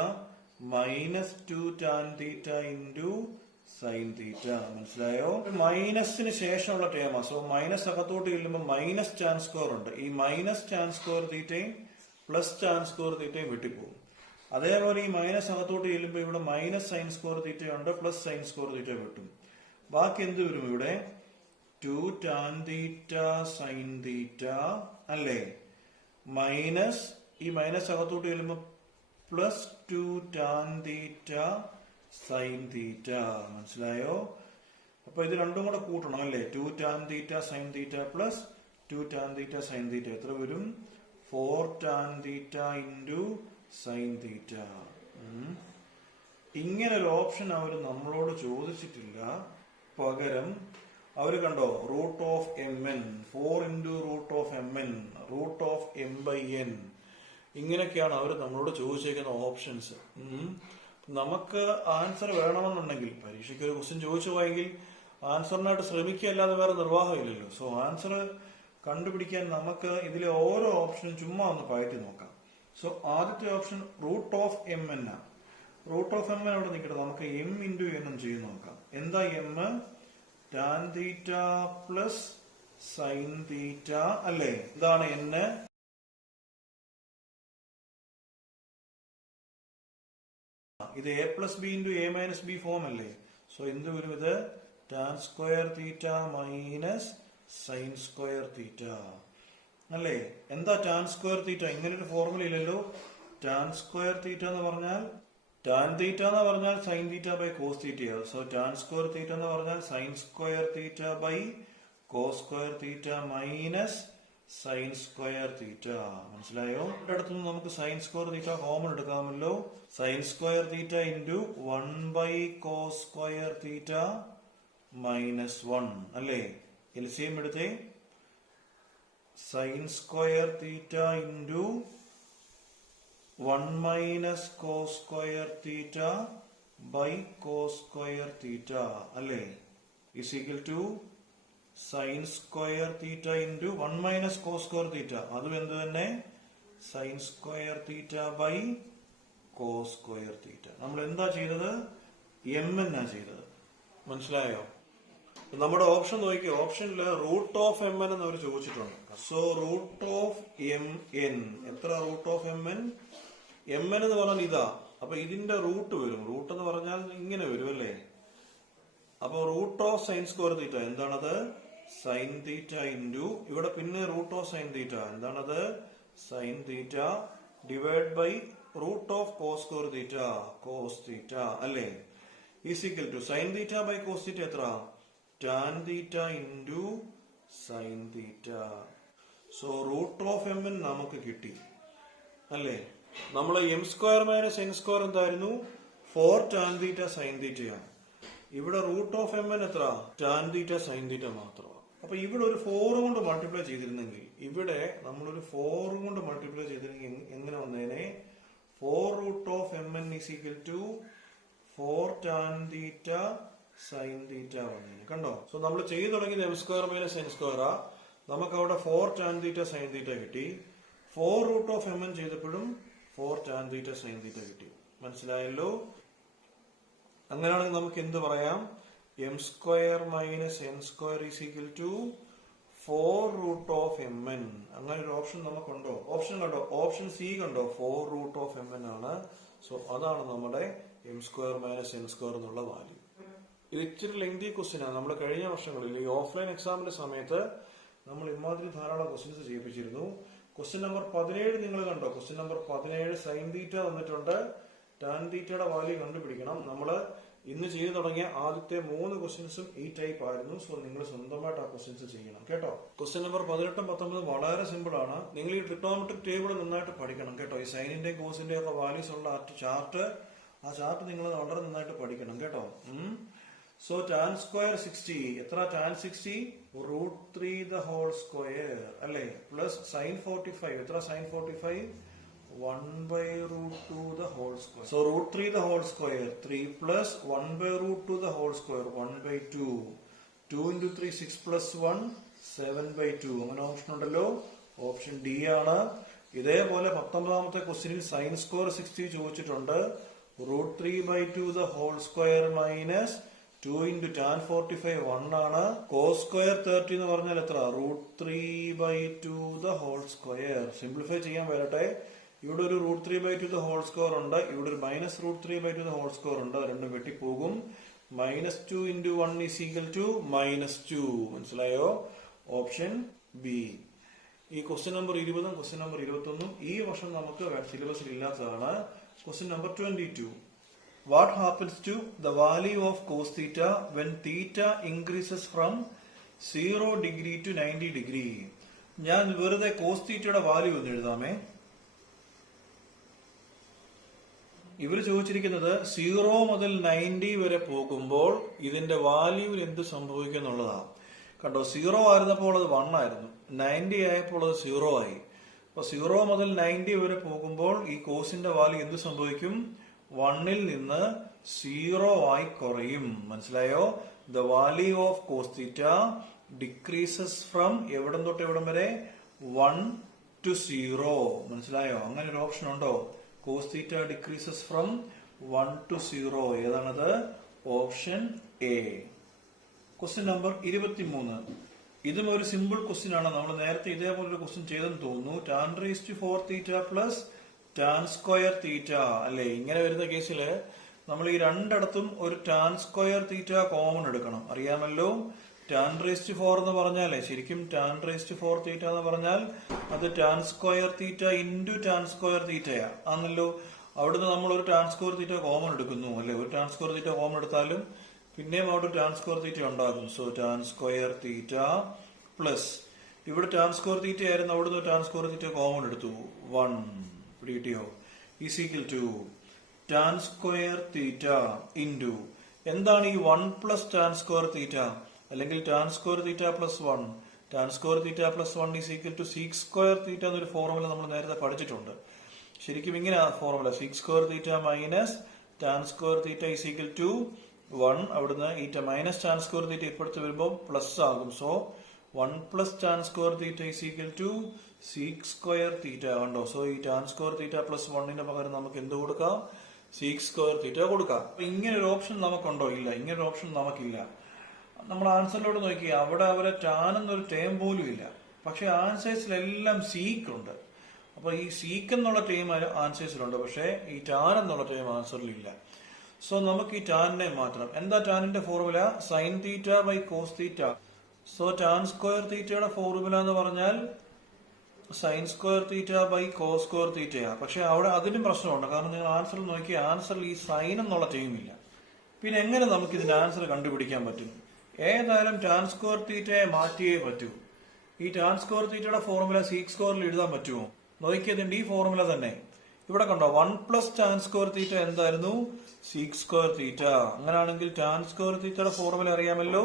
minus 2 tan theta into sine theta. മനസ്സിലായോ? മൈനസിന് ശേഷമുള്ള ടേമാ. സോ മൈനസ് അകത്തോട്ട് ചെല്ലുമ്പോൾ മൈനസ് ടാൻ സ്ക്വയർ ഉണ്ട്. ഈ മൈനസ് ടാൻ സ്ക്വയർ തീറ്റയും പ്ലസ് ടാൻ സ്ക്വയർ തീറ്റയും വെട്ടിപ്പോകും. അതേപോലെ ഈ മൈനസ് അകത്തോട്ട് ചെല്ലുമ്പോൾ ഇവിടെ മൈനസ് സൈൻ സ്ക്വയർ തീറ്റയുണ്ട്, പ്ലസ് സൈൻ സ്ക്വയർ തീറ്റ വെട്ടും. ബാക്കി എന്ത് വരും? ഇവിടെ 2 ടാൻ തീറ്റ സൈൻ തീറ്റ അല്ലേ? മൈനസ് ഈ മൈനസ് അകത്തോട്ട് ചെല്ലുമ്പോൾ plus 2 tan theta sine theta. മനസ്സിലായോ? അപ്പൊ ഇത് രണ്ടും കൂടെ കൂട്ടണം അല്ലേ? 2 tan theta sine theta plus 2 tan theta sine theta എത്ര വരും? 4 tan theta into sine theta. ഇങ്ങനെ ഒരു ഓപ്ഷൻ അവർ നമ്മളോട് ചോദിച്ചിട്ടില്ല. പകരം അവർ കണ്ടോ root of mn, 4 into root of mn, root of m/n, ഇങ്ങനെയൊക്കെയാണ് അവർ നമ്മളോട് ചോദിച്ചേക്കുന്ന ഓപ്ഷൻസ്. നമുക്ക് ആൻസർ വേണമെന്നുണ്ടെങ്കിൽ പരീക്ഷയ്ക്ക് ഒരു ക്വസ്റ്റ്യൻ ചോദിച്ചു പോയെങ്കിൽ ആൻസറിനായിട്ട് ശ്രമിക്കുകയല്ലാതെ വേറെ നിർവാഹമില്ലല്ലോ. സോ ആൻസർ കണ്ടുപിടിക്കാൻ നമുക്ക് ഇതിലെ ഓരോ ഓപ്ഷനും ചുമ്മാ ഒന്ന് പയറ്റി നോക്കാം. സോ ആദ്യത്തെ ഓപ്ഷൻ റൂട്ട് ഓഫ് mn ആണ്. റൂട്ട് ഓഫ് mn അവിടെ നിൽക്കട്ടെ, നമുക്ക് m ഇൻറ്റു n ചെയ്ത് നോക്കാം. എന്താ m? Tan theta plus sine തീറ്റ അല്ലേ? ഇതാണ് n. ഇത് A plus B into A minus B form അല്ലേ? സോ എന്ത് വരും? ഇത് tan square theta minus sine square theta അല്ലേ? എന്താ ടാൻ സ്ക്വയർ തീറ്റ? ഇങ്ങനെ ഒരു ഫോർമുല ഇല്ലല്ലോ. ടാൻ സ്ക്വയർ തീറ്റ എന്ന് പറഞ്ഞാൽ ടാൻ തീറ്റ എന്ന് പറഞ്ഞാൽ സൈൻ തീറ്റ ബൈ കോസ് തീറ്റയാണ്. സോ ടാൻ സ്ക്വയർ തീറ്റ എന്ന് പറഞ്ഞാൽ sine square theta by cos square theta minus sine square theta. മനസ്സിലായോ? ഇവിടെ അടുത്തുനിന്ന് നമുക്ക് സൈൻ സ്ക്വയർ തീറ്റ കോമൺ എടുക്കാമല്ലോ. Sine square theta into 1 by cos square theta minus 1 അല്ലേ? LCM എടുത്തേ. Sine square theta into 1 minus cos square theta by cos square theta അല്ലേ? Is equal to sine square theta into 1 minus cos square theta, അതും എന്ത് തന്നെ? Sine square theta by cos square theta. നമ്മൾ എന്താ ചെയ്തത്? mn ആ ചെയ്തത്. മനസ്സിലായോ? നമ്മുടെ ഓപ്ഷൻ നോക്കിയോ, ഓപ്ഷനിൽ റൂട്ട് ഓഫ് mn എന്ന് അവർ ചോദിച്ചിട്ടുണ്ട്. സോ റൂട്ട് ഓഫ് mn, എത്ര റൂട്ട് ഓഫ് mn? mn എന്ന് പറഞ്ഞാൽ ഇതാ, അപ്പൊ ഇതിന്റെ റൂട്ട് വരും. റൂട്ട് എന്ന് പറഞ്ഞാൽ ഇങ്ങനെ വരും അല്ലേ? അപ്പൊ root of sine square theta എന്താണത്? സൈൻ തീറ്റ ഇൻറ്റു ഇവിടെ പിന്നെ റൂട്ട് ഓഫ് സൈൻ തീറ്റ എന്താണത്? Sine theta divide by root of cos square theta, cos theta അല്ലേ? Is equal to sine theta by cos theta എത്ര? Tan theta into sine theta. So root of mn നമുക്ക് കിട്ടി അല്ലേ? നമ്മൾ M square minus N square എന്തായിരുന്നു? 4 tan theta sine തീറ്റയാണ്. ഇവിടെ root of mn എത്ര? ടാൻ തീറ്റ സൈൻ തീറ്റ മാത്രമാണ്. അപ്പൊ ഇവിടെ ഒരു 4 കൊണ്ട് മൾട്ടിപ്ലൈ ചെയ്തിരുന്നെങ്കിൽ, ഇവിടെ നമ്മളൊരു 4 കൊണ്ട് മൾട്ടിപ്ലൈ ചെയ്തിരുന്നെങ്കിൽ എങ്ങനെ വന്നേനെ? 4 root of mn is equal to 4 tan theta sine theta വന്നേനെ. കണ്ടോ? സോ നമ്മൾ ചെയ്തു തുടങ്ങിയത് എം സ്ക്വയർ മൈനസ് എൻ സ്ക്വയറാ. നമുക്ക് അവിടെ 4 ടാൻ തീറ്റ സൈൻ തീറ്റ കിട്ടി. 4 റൂട്ട് ഓഫ് mn ചെയ്തപ്പോഴും 4 ടാൻ തീറ്റ സൈൻ തീറ്റ കിട്ടി. മനസ്സിലായല്ലോ? അങ്ങനെയാണെങ്കിൽ നമുക്ക് എന്ത് പറയാം? M square minus N square is equal to 4 root of mn. അങ്ങനെ ഒരു ഓപ്ഷൻ നമുക്കുണ്ടോ? ഓപ്ഷൻ കണ്ടോ? ഓപ്ഷൻ സി കണ്ടോ? 4 റൂട്ട് ഓഫ് mn ആണ്. സോ അതാണ് നമ്മുടെ M square minus N square എന്നുള്ള വാല്യൂ. ഇത് ഇച്ചിരി ലെങ്തി ക്വസ്റ്റ്യൻ ആണ്. നമ്മൾ കഴിഞ്ഞ വർഷങ്ങളിൽ ഈ ഓഫ്ലൈൻ എക്സാമിന്റെ സമയത്ത് നമ്മൾ ഇമാതിരി ധാരാളം ക്വസ്റ്റ്യൻസ് ചെയ്യിപ്പിച്ചിരുന്നു. ക്വസ്റ്റ്യൻ നമ്പർ 17 നിങ്ങൾ കണ്ടോ? ക്വസ്റ്റ്യൻ നമ്പർ 17 സൈൻ തീറ്റ തന്നിട്ടുണ്ട്. ടാൻ തീറ്റയുടെ വാല്യൂ കണ്ടുപിടിക്കണം. നമ്മൾ ഇന്ന് ചെയ്തു തുടങ്ങിയ ആദ്യത്തെ 3 ക്വസ്റ്റ്യൻസും ഈ ടൈപ്പ് ആയിരുന്നു. സോ നിങ്ങൾ സ്വന്തമായിട്ട് ആ ക്വസ്റ്റ്യൻസ് ചെയ്യണം കേട്ടോ. ക്വസ്റ്റ്യൻ നമ്പർ 18 19 വളരെ സിമ്പിൾ ആണ്. നിങ്ങൾ ഈ ട്രിഗണോമെട്രിക് ടേബിൾ നന്നായിട്ട് പഠിക്കണം കേട്ടോ. ഈ സൈനിന്റെ കോസിന്റെ ഒക്കെ വാല്യൂസ് ഉള്ള ചാർട്ട്, ആ ചാർട്ട് നിങ്ങൾ വളരെ നന്നായിട്ട് പഠിക്കണം കേട്ടോ. സോ ടാൻ സ്ക്വയർ 60 എത്ര? Tan 60 root 3 the whole square അല്ലേ? പ്ലസ് സൈൻ 45 എത്ര? Sine 45 1 by root 2 the whole square. So root 3 the whole square, 3 plus 1 by root 2 the whole square, 1 by 2. 2 into 3 6 plus 1 7 by 2. അങ്ങനെ option ഉണ്ടല്ലോ. Option D ആണ്. ഇതേപോലെ 19ാമത്തെ ക്വസ്റ്റ്യനിൽ sign square 60 ചോദിച്ചിട്ടുണ്ട്. Root 3 by 2 the whole square minus 2 into tan 45 1 ആണ്. Cos square 30 എന്ന് പറഞ്ഞാൽ എത്ര? Root 3 by 2 the whole square. Simplify ചെയ്യാൻ വരട്ടെ. ഇവിടെ ഒരു root 3 by 2 the whole square ഉണ്ട്. ഇവിടെ ഒരു minus root 3 by 2 the whole square ഉണ്ട്. രണ്ടും വെട്ടിപ്പോകും. Minus 2 into 1 is equal to -2. മനസ്സിലായോ? Option B. ഈ ക്വസ്റ്റ്യൻ നമ്പർ 20 ക്വസ്റ്റ്യൻ നമ്പർ 21 ഈ വർഷം നമുക്ക് സിലബസിൽ ഇല്ലാത്തതാണ്. Question number 22. What happens to the value of cos theta when theta increases from 0 degree to 90 degree? ഞാൻ വെറുതെ കോസ് തീറ്റയുടെ വാല്യൂ ഒന്ന് എഴുതാമേ. ഇവർ ചോദിച്ചിരിക്കുന്നത് 0 മുതൽ 90 വരെ പോകുമ്പോൾ ഇതിന്റെ വാല്യൂവിൽ എന്ത് സംഭവിക്കും എന്നുള്ളതാണ്. കണ്ടോ? 0 ആയിരുന്നപ്പോൾ അത് 1 ആയിരുന്നു, 90 ആയപ്പോൾ അത് 0 ആയി. അപ്പൊ 0 മുതൽ 90 വരെ പോകുമ്പോൾ ഈ കോസിന്റെ വാല്യൂ എന്ത് സംഭവിക്കും? 1ൽ നിന്ന് 0 ആയി കുറയും. മനസ്സിലായോ? The value of cos theta decreases from എവിടം തൊട്ട് എവിടം വരെ? 1 to 0. മനസ്സിലായോ? അങ്ങനെ ഒരു ഓപ്ഷൻ ഉണ്ടോ? Cos theta decreases from 1 to 0. ഏതാണത്? Option A. Question number 23. ഇതും ഒരു സിമ്പിൾ ക്വസ്റ്റ്യൻ ആണ്. നമ്മൾ നേരത്തെ ഇതേപോലൊരു ക്വസ്റ്റ്യൻ ചെയ്തെന്ന് തോന്നുന്നു. Tan raise to 4 theta plus tan square theta അല്ലെ? ഇങ്ങനെ വരുന്ന കേസിൽ നമ്മൾ ഈ രണ്ടിടത്തും ഒരു ടാൻ സ്ക്വയർ തീറ്റ കോമൺ എടുക്കണം. അറിയാമല്ലോ, ടാൻ റേസ് ടു 4 എന്ന് പറഞ്ഞാലേ ശരിക്കും ടാൻ റേസ് ടു 4 തീറ്റ എന്ന് പറഞ്ഞാൽ അത് tan square theta into tan square തീറ്റയാ ആണല്ലോ. അവിടുന്ന് നമ്മൾ ഒരു ടാൻ സ്ക്വയർ തീറ്റ കോമൺ എടുക്കുന്നു അല്ലെ? ഒരു ടാൻ സ്ക്വയർ തീറ്റ കോമൺ എടുത്താലും പിന്നെയും അവിടെ ടാൻ സ്ക്വയർ തീറ്റ ഉണ്ടാകും. So tan square theta plus ഇവിടെ ടാൻ സ്ക്വയർ തീറ്റ ആയിരുന്നു, അവിടുന്ന് ടാൻ സ്ക്വയർ തീറ്റ കോമൺ എടുത്തു 1. പിടികിട്ടിയോ? Is equal to tan square theta into എന്താണ് ഈ 1 പ്ലസ് ടാൻ സ്ക്വയർ തീറ്റ അല്ലെങ്കിൽ tan square theta plus 1. Tan square theta plus 1 is equal to sec square theta എന്നൊരു formula നമ്മൾ നേരത്തെ പഠിച്ചിട്ടുണ്ട്. ശരിക്കും ഇങ്ങനെ formula sec square theta minus tan square theta is equal to 1. അവിടുന്ന് ഈ മൈനസ് ടാൻ സ്ക്വയർ തീറ്റ ഇപ്പുറത്ത് വരുമ്പോൾ പ്ലസ് ആകും. So 1 plus tan square theta is equal to sec square theta. കണ്ടോ? സോ ഈ ടാൻ സ്ക്വയർ തീറ്റ പ്ലസ് 1ന്റെ പകരം നമുക്ക് എന്ത് കൊടുക്കാം? സീക്ക് സ്ക്വയർ തീറ്റ കൊടുക്കാം. അപ്പൊ ഇങ്ങനെ ഒരു ഓപ്ഷൻ നമുക്കുണ്ടോ? ഇല്ല, ഇങ്ങനെ ഒരു ഓപ്ഷൻ നമുക്കില്ല. നമ്മൾ ആൻസറിലോട്ട് നോക്കി, അവിടെ അവരെ ടാൻ എന്നൊരു ടേം പോലും ഇല്ല. പക്ഷെ ആൻസേഴ്സിലെല്ലാം സീക്ക് ഉണ്ട്. അപ്പൊ ഈ സീക്ക് എന്നുള്ള ടേം ആൻസേഴ്സിലുണ്ട്, പക്ഷെ ഈ ടാൻ എന്നുള്ള ടേം ആൻസറിലില്ല. സോ നമുക്ക് ഈ ടാനിനെ മാറ്റണം. എന്താ ടാനിന്റെ formula? Sine theta by cos theta. So tan square തീറ്റയുടെ ഫോർമുല എന്ന് പറഞ്ഞാൽ sine square theta by cos square തീറ്റയാ. പക്ഷെ അവിടെ അതിനും പ്രശ്നമുണ്ട്. കാരണം നിങ്ങൾ ആൻസറിൽ നോക്കി, ആൻസറിൽ ഈ സൈൻ എന്നുള്ള ടേം ഇല്ല. പിന്നെ എങ്ങനെ നമുക്ക് ഇതിന്റെ ആൻസർ കണ്ടുപിടിക്കാൻ പറ്റും? ഏതായാലും ടാൻ സ്ക്വയർ തീറ്റയെ മാറ്റിയേ പറ്റൂ. ഈ ടാൻ സ്ക്വയർ തീറ്റയുടെ ഫോർമുല സീക്ക് സ്ക്വയറിൽ എഴുതാൻ പറ്റുമോ? നോക്കിയതിന്റെ ഈ ഫോർമുല തന്നെ ഇവിടെ കണ്ടോ. 1 പ്ലസ് ടാൻ സ്ക്വയർ തീറ്റ എന്തായിരുന്നു? സീക്ക് സ്ക്വയർ തീറ്റ. അങ്ങനെയാണെങ്കിൽ ടാൻ സ്ക്വയർ തീറ്റയുടെ ഫോർമുല അറിയാമല്ലോ,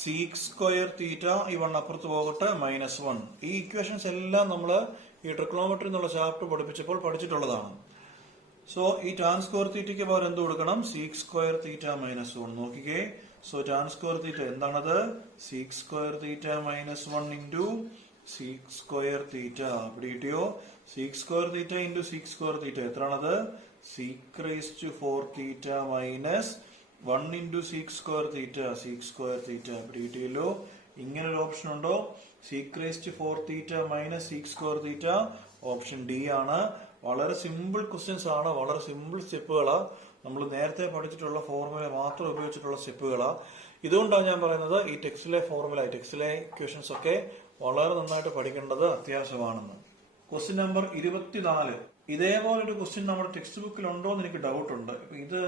സീക്ക് സ്ക്വയർ തീറ്റ. ഈ 1 അപ്പുറത്ത് പോകട്ടെ, -1. ഈ ഇക്വേഷൻസ് എല്ലാം നമ്മൾ ഈ ട്രിഗ്ണോമെട്രി എന്നുള്ള ചാപ്റ്റർ പഠിപ്പിച്ചപ്പോൾ പഠിച്ചിട്ടുള്ളതാണ്. സോ ഈ ടാൻ സ്ക്വയർ തീറ്റയ്ക്ക് പകരം എന്ത് കൊടുക്കണം? Sec square theta -1. നോക്കിക്കേ, സോ ടാൻ സ്ക്വയർ തീറ്റ എന്താണത്? Sec square theta -1 into sec square theta. അവിടെ കിട്ടിയോ? Sec square theta into sec square theta എത്രയാണത്? Sec raise to 4 theta -1 into sec square theta, sec square theta. അവിടെ കിട്ടിയല്ലോ. ഇങ്ങനെ ഒരു option ഉണ്ടോ? Sec raise to 4 theta sec square theta. Option D ആണ്. വളരെ സിമ്പിൾ ക്വസ്റ്റ്യൻസ് ആണ്, വളരെ സിമ്പിൾ സ്റ്റെപ്പുകളാ. നമ്മൾ നേരത്തെ പഠിച്ചിട്ടുള്ള ഫോർമുല മാത്രം ഉപയോഗിച്ചിട്ടുള്ള സ്റ്റെപ്പുകളാ. ഇതുകൊണ്ടാണ് ഞാൻ പറയുന്നത് ഈ ടെക്സ്റ്റിലെ ഫോർമുല, ടെക്സ്റ്റിലെ ഇക്വേഷൻസ് ഒക്കെ വളരെ നന്നായിട്ട് പഠിക്കേണ്ടത് അത്യാവശ്യമാണെന്ന്. Question number 24. ഇതേപോലൊരു ക്വസ്റ്റ്യൻ നമ്മുടെ ടെക്സ്റ്റ് ബുക്കിൽ ഉണ്ടോ എന്ന് എനിക്ക് ഡൗട്ട് ഉണ്ട്. ഇത്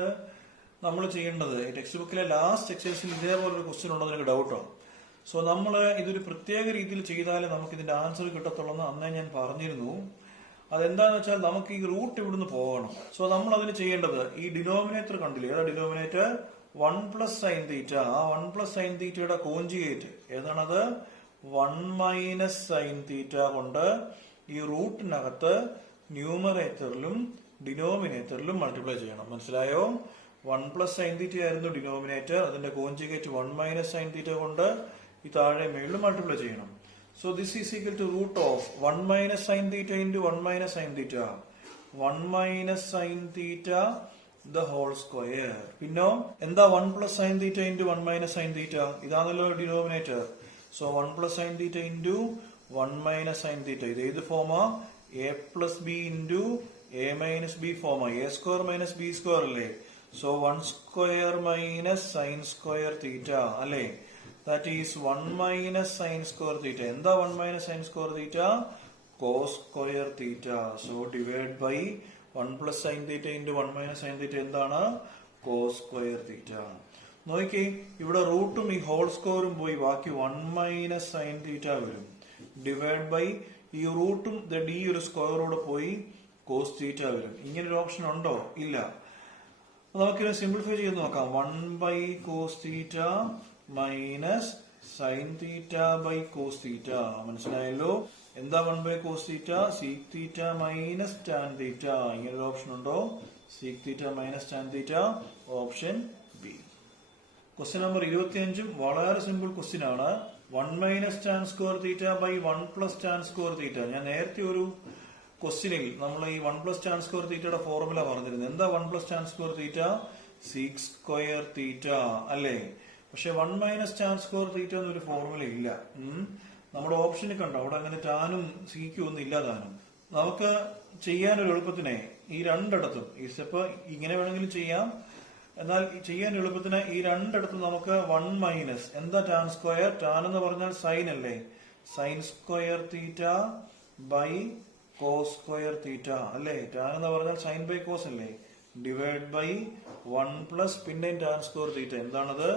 നമ്മൾ ചെയ്യേണ്ടത് ടെക്സ്റ്റ് ബുക്കിലെ ലാസ്റ്റ് എക്സസൈസിൽ ഇതേപോലൊരു ക്വസ്റ്റ്യൻ ഉണ്ടോ എന്ന് എനിക്ക് ഡൗട്ടാണ്. സോ നമ്മൾ ഇതൊരു പ്രത്യേക രീതിയിൽ ചെയ്താലേ നമുക്ക് ഇതിന്റെ ആൻസർ കിട്ടത്തുള്ളൂ എന്ന് അന്നേ ഞാൻ പറഞ്ഞിരുന്നു. അതെന്താന്ന് വെച്ചാൽ നമുക്ക് ഈ റൂട്ട് ഇവിടുന്ന് പോകണം. സോ നമ്മൾ അതിന് ചെയ്യേണ്ടത്, ഈ ഡിനോമിനേറ്റർ കണ്ടില്ലേ, ഏതാ ഡിനോമിനേറ്റർ? 1 പ്ലസ് സൈൻ തീറ്റ. ആ 1 പ്ലസ് സൈൻ തീറ്റയുടെ കോഞ്ചുഗേറ്റ് ഏതാണത്? 1 മൈനസ് സൈൻ തീറ്റ കൊണ്ട് ഈ റൂട്ടിനകത്ത് ന്യൂമറേറ്ററിലും ഡിനോമിനേറ്ററിലും മൾട്ടിപ്ലൈ ചെയ്യണം. മനസ്സിലായോ? 1 പ്ലസ് സൈൻ തീറ്റ ആയിരുന്നു ഡിനോമിനേറ്റർ, അതിന്റെ കോഞ്ചുഗേറ്റ് 1 മൈനസ് സൈൻ തീറ്റ കൊണ്ട് ഈ താഴെ മേളിലും മൾട്ടിപ്ലൈ ചെയ്യണം. So this is equal to root of 1 minus sin theta into 1 minus sin theta. 1 minus sin theta the whole square. പിന്നോ എന്താ 1 plus sin theta into 1 minus sin theta? ഇതാണല്ലോ denominator. So 1 plus sin theta into 1 minus sin theta. ഇത് ഏത് FOMAA? a plus b into a minus b FOMAA. a square minus b square അല്ലേ? So 1 square minus sin square theta അല്ലേ? That is 1 minus sin square theta. എന്താ 1 minus sin square theta? Cos square theta. So divide by 1 plus sin theta into 1 minus sin theta എന്താണ്? Cos square theta. നോക്കി, ഇവിടെ റൂട്ടും ഈ whole സ്ക്വയറും പോയി ബാക്കി 1 minus sin theta വരും. ഡിവൈഡ് ബൈ ഈ റൂട്ടും ഈ ഒരു സ്ക്വയറോട് പോയി cos theta വരും. ഇങ്ങനെ ഒരു ഓപ്ഷൻ ഉണ്ടോ? ഇല്ല. നമുക്കിത് സിംപ്ലിഫൈ ചെയ്ത് നോക്കാം. 1 by cos theta minus sine theta by cos theta. മനസ്സിലായല്ലോ? എന്താ 1 by cos theta? Sec theta minus tan theta. ഇങ്ങനെ ഒരു ഓപ്ഷൻ ഉണ്ടോ? Sec theta minus tan theta. Option B. Question number 25 വളരെ സിമ്പിൾ ക്വസ്റ്റ്യൻ ആണ്. 1 minus tan square theta by 1 plus tan square theta. ഞാൻ നേരത്തെ ഒരു ക്വസ്റ്റ്യനിൽ നമ്മൾ ഈ 1 പ്ലസ് ടാൻ സ്ക്വയർ തീറ്റയുടെ ഫോർമുല പറഞ്ഞിരുന്നു. എന്താ 1 plus tan square theta? Sec square theta അല്ലേ? പക്ഷെ 1 മൈനസ് ടാൻ സ്ക്വയർ തീറ്റ എന്നൊരു ഫോർമുല ഇല്ല. നമ്മുടെ ഓപ്ഷനിൽ കണ്ടോ, അവിടെ അങ്ങനെ ടാനും സീക്കും ഒന്നും ഇല്ല താനും. നമുക്ക് ചെയ്യാനൊരു എളുപ്പത്തിനെ ഈ രണ്ടിടത്തും ഈ സ്റ്റെപ്പ് ഇങ്ങനെ വേണമെങ്കിലും ചെയ്യാം. എന്നാൽ ചെയ്യാൻ എളുപ്പത്തിന് ഈ രണ്ടിടത്തും നമുക്ക് 1 മൈനസ് എന്താ ടാൻ സ്ക്വയർ? ടാൻ എന്ന് പറഞ്ഞാൽ സൈൻ അല്ലേ? Sine square theta by cos square theta അല്ലേ? ടാൻ എന്ന് പറഞ്ഞാൽ സൈൻ ബൈ കോസ് അല്ലേ? ഡിവൈഡ് ബൈ 1 പ്ലസ് പിന്നെ ടാൻ സ്ക്വയർ തീറ്റ എന്താണത്?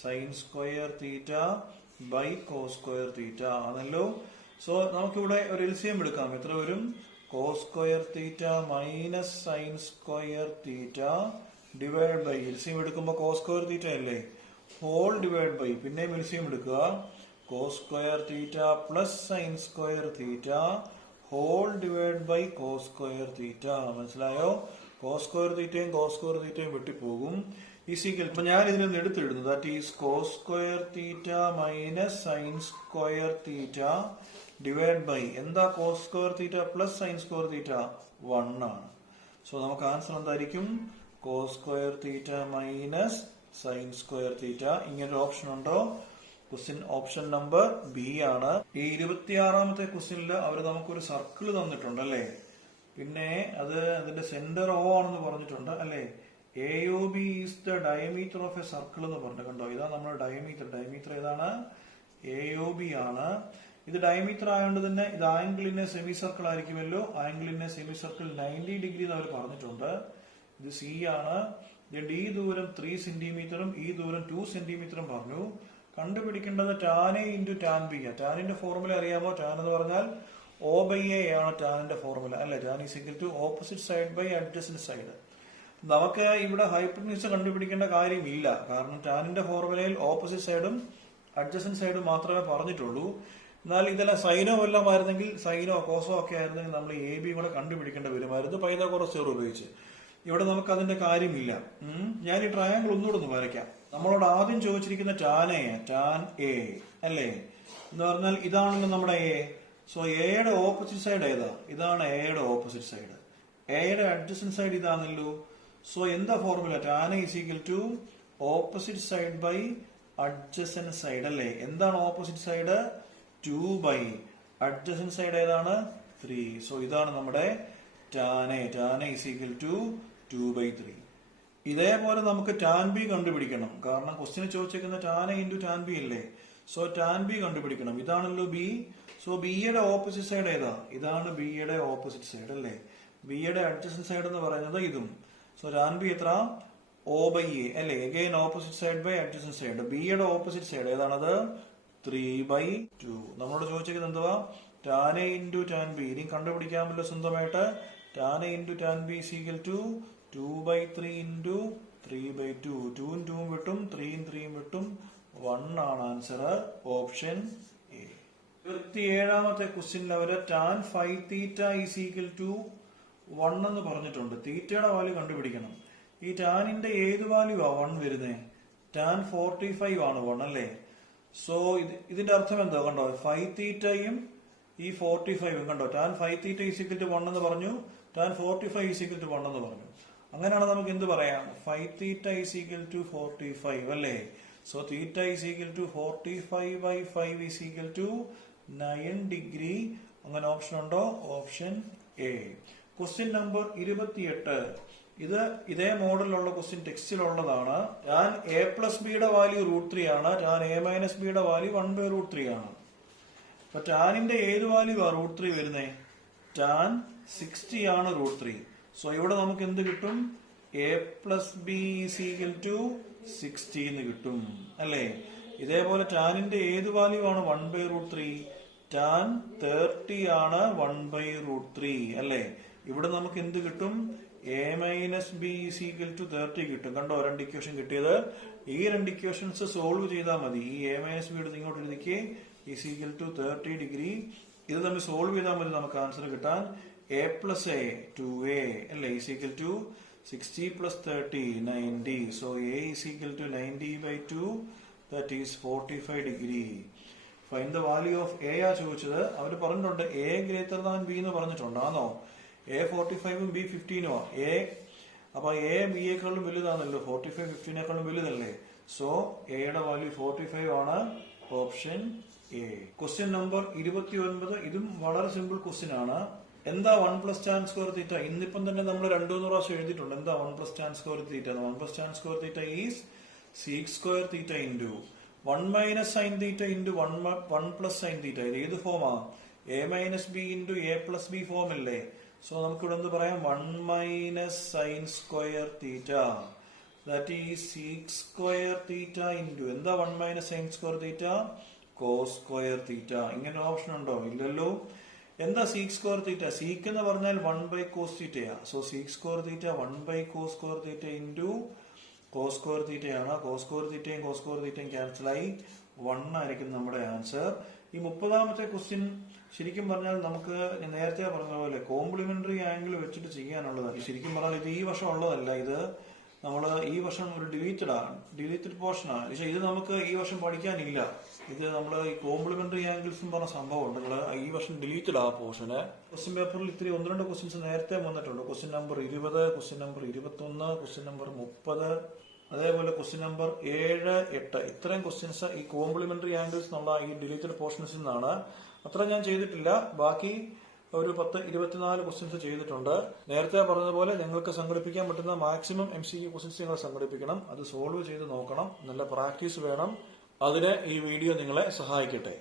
Sine square theta by cos square theta ആണല്ലോ. സോ നമുക്കിവിടെ ഒരു എൽസിയം എടുക്കാം. എത്ര വരും? Cos square theta minus sine square theta divide by LCM എടുക്കുമ്പോൾ കോസ് സ്ക്വയർ തീറ്റ അല്ലേ? ഹോൾ ഡിവൈഡ് ബൈ പിന്നെയും എൽസിയം എടുക്കുക. Cos square theta plus sine square theta whole divide by cos square theta. മനസ്സിലായോ? Cos square തീറ്റയും cos square തീറ്റയും വെട്ടിപ്പോകും. ഈസിക്കൽ ഇപ്പൊ ഞാൻ ഇതിൽ നിന്ന് എടുത്തെഴുതുന്നു. That is cos square theta minus sine square theta divide by എന്താ? Cos square theta plus sine square theta 1 ആണ്. സോ നമുക്ക് ആൻസർ എന്തായിരിക്കും? Cos square theta minus sine square theta. ഇങ്ങനൊരു ഓപ്ഷൻ ഉണ്ടോ? ക്വസ്റ്റ്യൻ ഓപ്ഷൻ നമ്പർ ബി ആണ്. ഈ 26ാമത്തെ ക്വസ്റ്റ്യനിൽ അവർ നമുക്കൊരു സർക്കിൾ തന്നിട്ടുണ്ട് അല്ലേ? പിന്നെ അതിന്റെ സെന്റർ O ആണെന്ന് പറഞ്ഞിട്ടുണ്ട് അല്ലെ? AOB is the diameter of A circle എന്ന് പറഞ്ഞു. കണ്ടോ, ഇതാണ് നമ്മുടെ ഡയമീറ്റർ. ഡയമീറ്റർ ഏതാണ്? AOB ആണ്. ഇത് ഡയമീറ്റർ ആയതുകൊണ്ട് തന്നെ ഇത് angle in a semi circle ആയിരിക്കുമല്ലോ. Angle in a semi circle 90 degree എന്ന് അവർ പറഞ്ഞിട്ടുണ്ട്. ഇത് C ആണ്. ഈ ദൂരം 3 സെന്റിമീറ്ററും ഈ ദൂരം 2 സെന്റിമീറ്ററും പറഞ്ഞു. കണ്ടുപിടിക്കേണ്ടത് tan A into tan B. ടാനിന്റെ ഫോർമുല അറിയാമോ? ടാൻ എന്ന് പറഞ്ഞാൽ O/A ആണ് ടാനിന്റെ ഫോർമുല അല്ലെ? Tan is equal to opposite side by adjacent side. നമുക്ക് ഇവിടെ ഹൈപ്പോട്ടന്യൂസ് കണ്ടുപിടിക്കേണ്ട കാര്യമില്ല. കാരണം ടാനിന്റെ ഫോർമുലയിൽ ഓപ്പോസിറ്റ് സൈഡും അഡ്ജസന്റ് സൈഡും മാത്രമേ പറഞ്ഞിട്ടുള്ളൂ. എന്നാൽ ഇതെല്ലാം സൈനോ വല്ലതും ആയിരുന്നെങ്കിൽ, സൈനോ കോസോ ഒക്കെ ആയിരുന്നെങ്കിൽ നമ്മൾ AB കൂടെ കണ്ടുപിടിക്കേണ്ടി വരുമായിരുന്നു പൈതഗോറസ് തിയറം ഉപയോഗിച്ച്. ഇവിടെ നമുക്ക് അതിന്റെ കാര്യമില്ല. ഞാൻ ഈ ട്രയാങ്കിൾ ഒന്നുകൂടെ ഒന്ന് വരയ്ക്കാം. നമ്മളോട് ആദ്യം ചോദിച്ചിരിക്കുന്ന ടാൻ എ അല്ലേ എന്ന് പറഞ്ഞാൽ ഇതാണല്ലോ നമ്മുടെ എ. സോ എയുടെ ഓപ്പോസിറ്റ് സൈഡ് ഏതാ? ഇതാണ് എയുടെ ഓപ്പോസിറ്റ് സൈഡ്. എയുടെ അഡ്ജസന്റ് സൈഡ് ഇതാണല്ലോ. സോ എന്താ formula? Tan is equal to opposite side by adjacent side അല്ലേ? എന്താണ് opposite side? 2 by adjacent side ഏതാണ്? 3. സോ ഇതാണ് നമ്മുടെ ടാൻ ഈസ് ഈക്വൽ ടു 2/3. ഇതേപോലെ നമുക്ക് ടാൻ ബി കണ്ടുപിടിക്കണം. കാരണം ക്വസ്റ്റ്യന് ചോദിച്ചേക്കുന്ന tan A into tan B അല്ലേ? സോ ടാൻ ബി കണ്ടുപിടിക്കണം. ഇതാണല്ലോ ബി. സോ ബിയുടെ ഓപ്പോസിറ്റ് സൈഡ് ഏതാ? ഇതാണ് ബിയുടെ ഓപ്പോസിറ്റ് സൈഡ് അല്ലേ? ബിയുടെ അഡ്ജസന്റ് സൈഡ് എന്ന് പറയുന്നത് ഇതും. സോ ടാൻ ബി എത്ര? O/A അല്ലേ? Again opposite side by adjacent side. ബിയുടെ ഓപ്പോസിറ്റ് സൈഡ് ഏതാണത്? 3/2. നമ്മളോട് ചോദിച്ചേക്കുന്നത് എന്തുവാ? Tan A into tan B. ഇനി കണ്ടുപിടിക്കാമല്ലോ സ്വന്തമായിട്ട്. Tan A into tan B is equal to 2/3 into 3/2. 2ഉം 2ഉം വിട്ടും 3ഉം 3ഉം വിട്ടും 1 ആണ് ആൻസർ. Option A. 27ാമത്തെ ക്വസ്റ്റ്യനിൽ അവര് tan five theta is equal to 1 എന്ന് പറഞ്ഞിട്ടുണ്ട്. തീറ്റയുടെ വാല്യൂ കണ്ടുപിടിക്കണം. ഈ ടാനിന്റെ ഏത് വാല്യൂ ആ 1 വരുന്നേ? ടാൻ 45 ആണ് 1 അല്ലേ? സോ ഇതിന്റെ അർത്ഥം എന്താ? കണ്ടോ, ഫൈ തീറ്റയും ഈ 45ഉം കണ്ടോ. Tan five theta is equal to 1 എന്ന് പറഞ്ഞു, ടാൻ 45 ഈസ് ഈക്വൽ ടു 1 എന്ന് പറഞ്ഞു. അങ്ങനെയാണ് നമുക്ക് എന്ത് പറയാം? Five theta is equal to 45 അല്ലേ? So theta is equal to 45/5 is equal to 9 degree. അങ്ങനെ ഓപ്ഷൻ ഉണ്ടോ? Option A. Question number 28. ഇതേ മോഡലിലുള്ള ക്വസ്റ്റ്യൻ ടെക്സ്റ്റിലുള്ളതാണ്. ടാൻ A+Bയുടെ വാല്യൂ √3 ആണ്. ടാൻ A-Bയുടെ വാല്യൂ 1/√3 ആണ്. അപ്പൊ ടാനിന്റെ ഏത് വാല്യൂ ആ √3 വരുന്നേ? ടാൻ 60 ആണ് √3. സോ ഇവിടെ നമുക്ക് എന്ത് കിട്ടും? A+B ഈസ് ഈക്വൽ ടു 60 എന്ന് കിട്ടും അല്ലേ? ഇതേപോലെ ടാനിന്റെ ഏത് വാല്യൂ ആണ് 1/√3? ടാൻ 30 ആണ് 1/√3 അല്ലേ? ഇവിടെ നമുക്ക് എന്ത് കിട്ടും? A-B ഈസ് ഈക്വൽ ടു 30 കിട്ടും. കണ്ടോ, 2 ഇക്വേഷൻ കിട്ടിയത്. ഈ 2 ഇക്വേഷൻസ് സോൾവ് ചെയ്താൽ മതി. ഈ A-B എടുത്ത് ഇങ്ങോട്ട് എഴുതിക്ക്. Is equal to 30 degree. ഇത് തമ്മിൽ സോൾവ് ചെയ്താൽ മതി നമുക്ക് ആൻസർ കിട്ടാൻ. A+A 2A അല്ലേ? Is equal to 60 + 30 90. So A is equal to 90/2 that is 45 degree. Find the value of A ആ ചോദിച്ചത്. അവർ പറഞ്ഞിട്ടുണ്ട് A > B എന്ന് പറഞ്ഞിട്ടുണ്ടാണോ? A 45ഉം B 15ഉം ആ. അപ്പൊ A B-യേക്കാളും വലുതാണല്ലോ. 45 15നേക്കാളും വലുതല്ലേ? സോ എയുടെ വാല്യൂ 45 ആണ്. Option A. Question number 29. ഇതും വളരെ സിമ്പിൾ ക്വസ്റ്റ്യൻ ആണ്. എന്താ 1 + tan സ്ക്വയർ തീറ്റ? ഇന്നിപ്പം തന്നെ നമ്മൾ 2-3 പ്രാവശ്യം എഴുതിയിട്ടുണ്ട്. എന്താ 1 + tan square theta? 1 + tan square theta is sec square theta into 1 - sin theta into 1 + sin തീറ്റ. ഇത് ഏത് FOMAA? A-B into A+B form അല്ലേ? സോ നമുക്കിവിടെ എന്ത് പറയാം? 1 - sin square theta that is sec square theta into എന്താ 1 - sin square theta? cos square theta. ഇങ്ങനെ option ഉണ്ടോ? ഇല്ലല്ലോ. എന്താ sec സ്ക്വയർ തീറ്റ? sec എന്ന് പറഞ്ഞാൽ 1/cos തീറ്റയാ. So sec square theta 1/cos square theta into cos square തീറ്റയാണ്. cos സ്ക്വയർ തീറ്റയും cos സ്ക്വയർ തീറ്റയും ക്യാൻസലായി 1 ആയിരിക്കും നമ്മുടെ ആൻസർ. ഈ 30ാമത്തെ ക്വസ്റ്റ്യൻ ശരിക്കും പറഞ്ഞാൽ നമുക്ക് നേരത്തെ പറഞ്ഞ പോലെ കോംപ്ലിമെന്ററി ആംഗിൾ വെച്ചിട്ട് ചെയ്യാനുള്ളതാണ്. ശരിക്കും പറഞ്ഞാൽ ഇത് ഈ വർഷം ഉള്ളതല്ല. ഇത് നമ്മൾ ഈ വർഷം ഒരു ഡിലീറ്റഡ് പോർഷൻ ആണ്. പക്ഷെ ഇത് നമുക്ക് ഈ വർഷം പഠിക്കാനില്ല. ഇത് നമ്മൾ ഈ കോംപ്ലിമെന്ററി ആംഗിൾസ് എന്ന് പറഞ്ഞ സംഭവം നിങ്ങൾ ഈ വർഷം ഡിലീറ്റഡ് ആ പോർഷന്. ക്വസ്റ്റ്യൻ പേപ്പറിൽ ഇത്തിരി 1-2 ക്വസ്റ്റ്യൻസ് നേരത്തെ വന്നിട്ടുണ്ട്. Question number 20, question number 21, question number 30, അതേപോലെ ക്വസ്റ്റ്യൻ നമ്പർ 7, 8 ഇത്രയും ക്വസ്റ്റ്യൻസ് ഈ കോംപ്ലിമെന്ററി ആംഗിൾസ് എന്നുള്ള ഈ ഡിലീറ്റഡ് പോർഷൻസിൽ നിന്നാണ്. അത്ര ഞാൻ ചെയ്തിട്ടില്ല. ബാക്കി ഒരു 10-24 ക്വസ്റ്റ്യൻസ് ചെയ്തിട്ടുണ്ട്. നേരത്തെ പറഞ്ഞതുപോലെ നിങ്ങൾക്ക് സംഘടിപ്പിക്കാൻ പറ്റുന്ന മാക്സിമം MCQ ക്വസ്റ്റ്യൻസ് നിങ്ങൾ സംഘടിപ്പിക്കണം. അത് സോൾവ് ചെയ്ത് നോക്കണം. നല്ല പ്രാക്ടീസ് വേണം. അതിന് ഈ വീഡിയോ നിങ്ങളെ സഹായിക്കട്ടെ.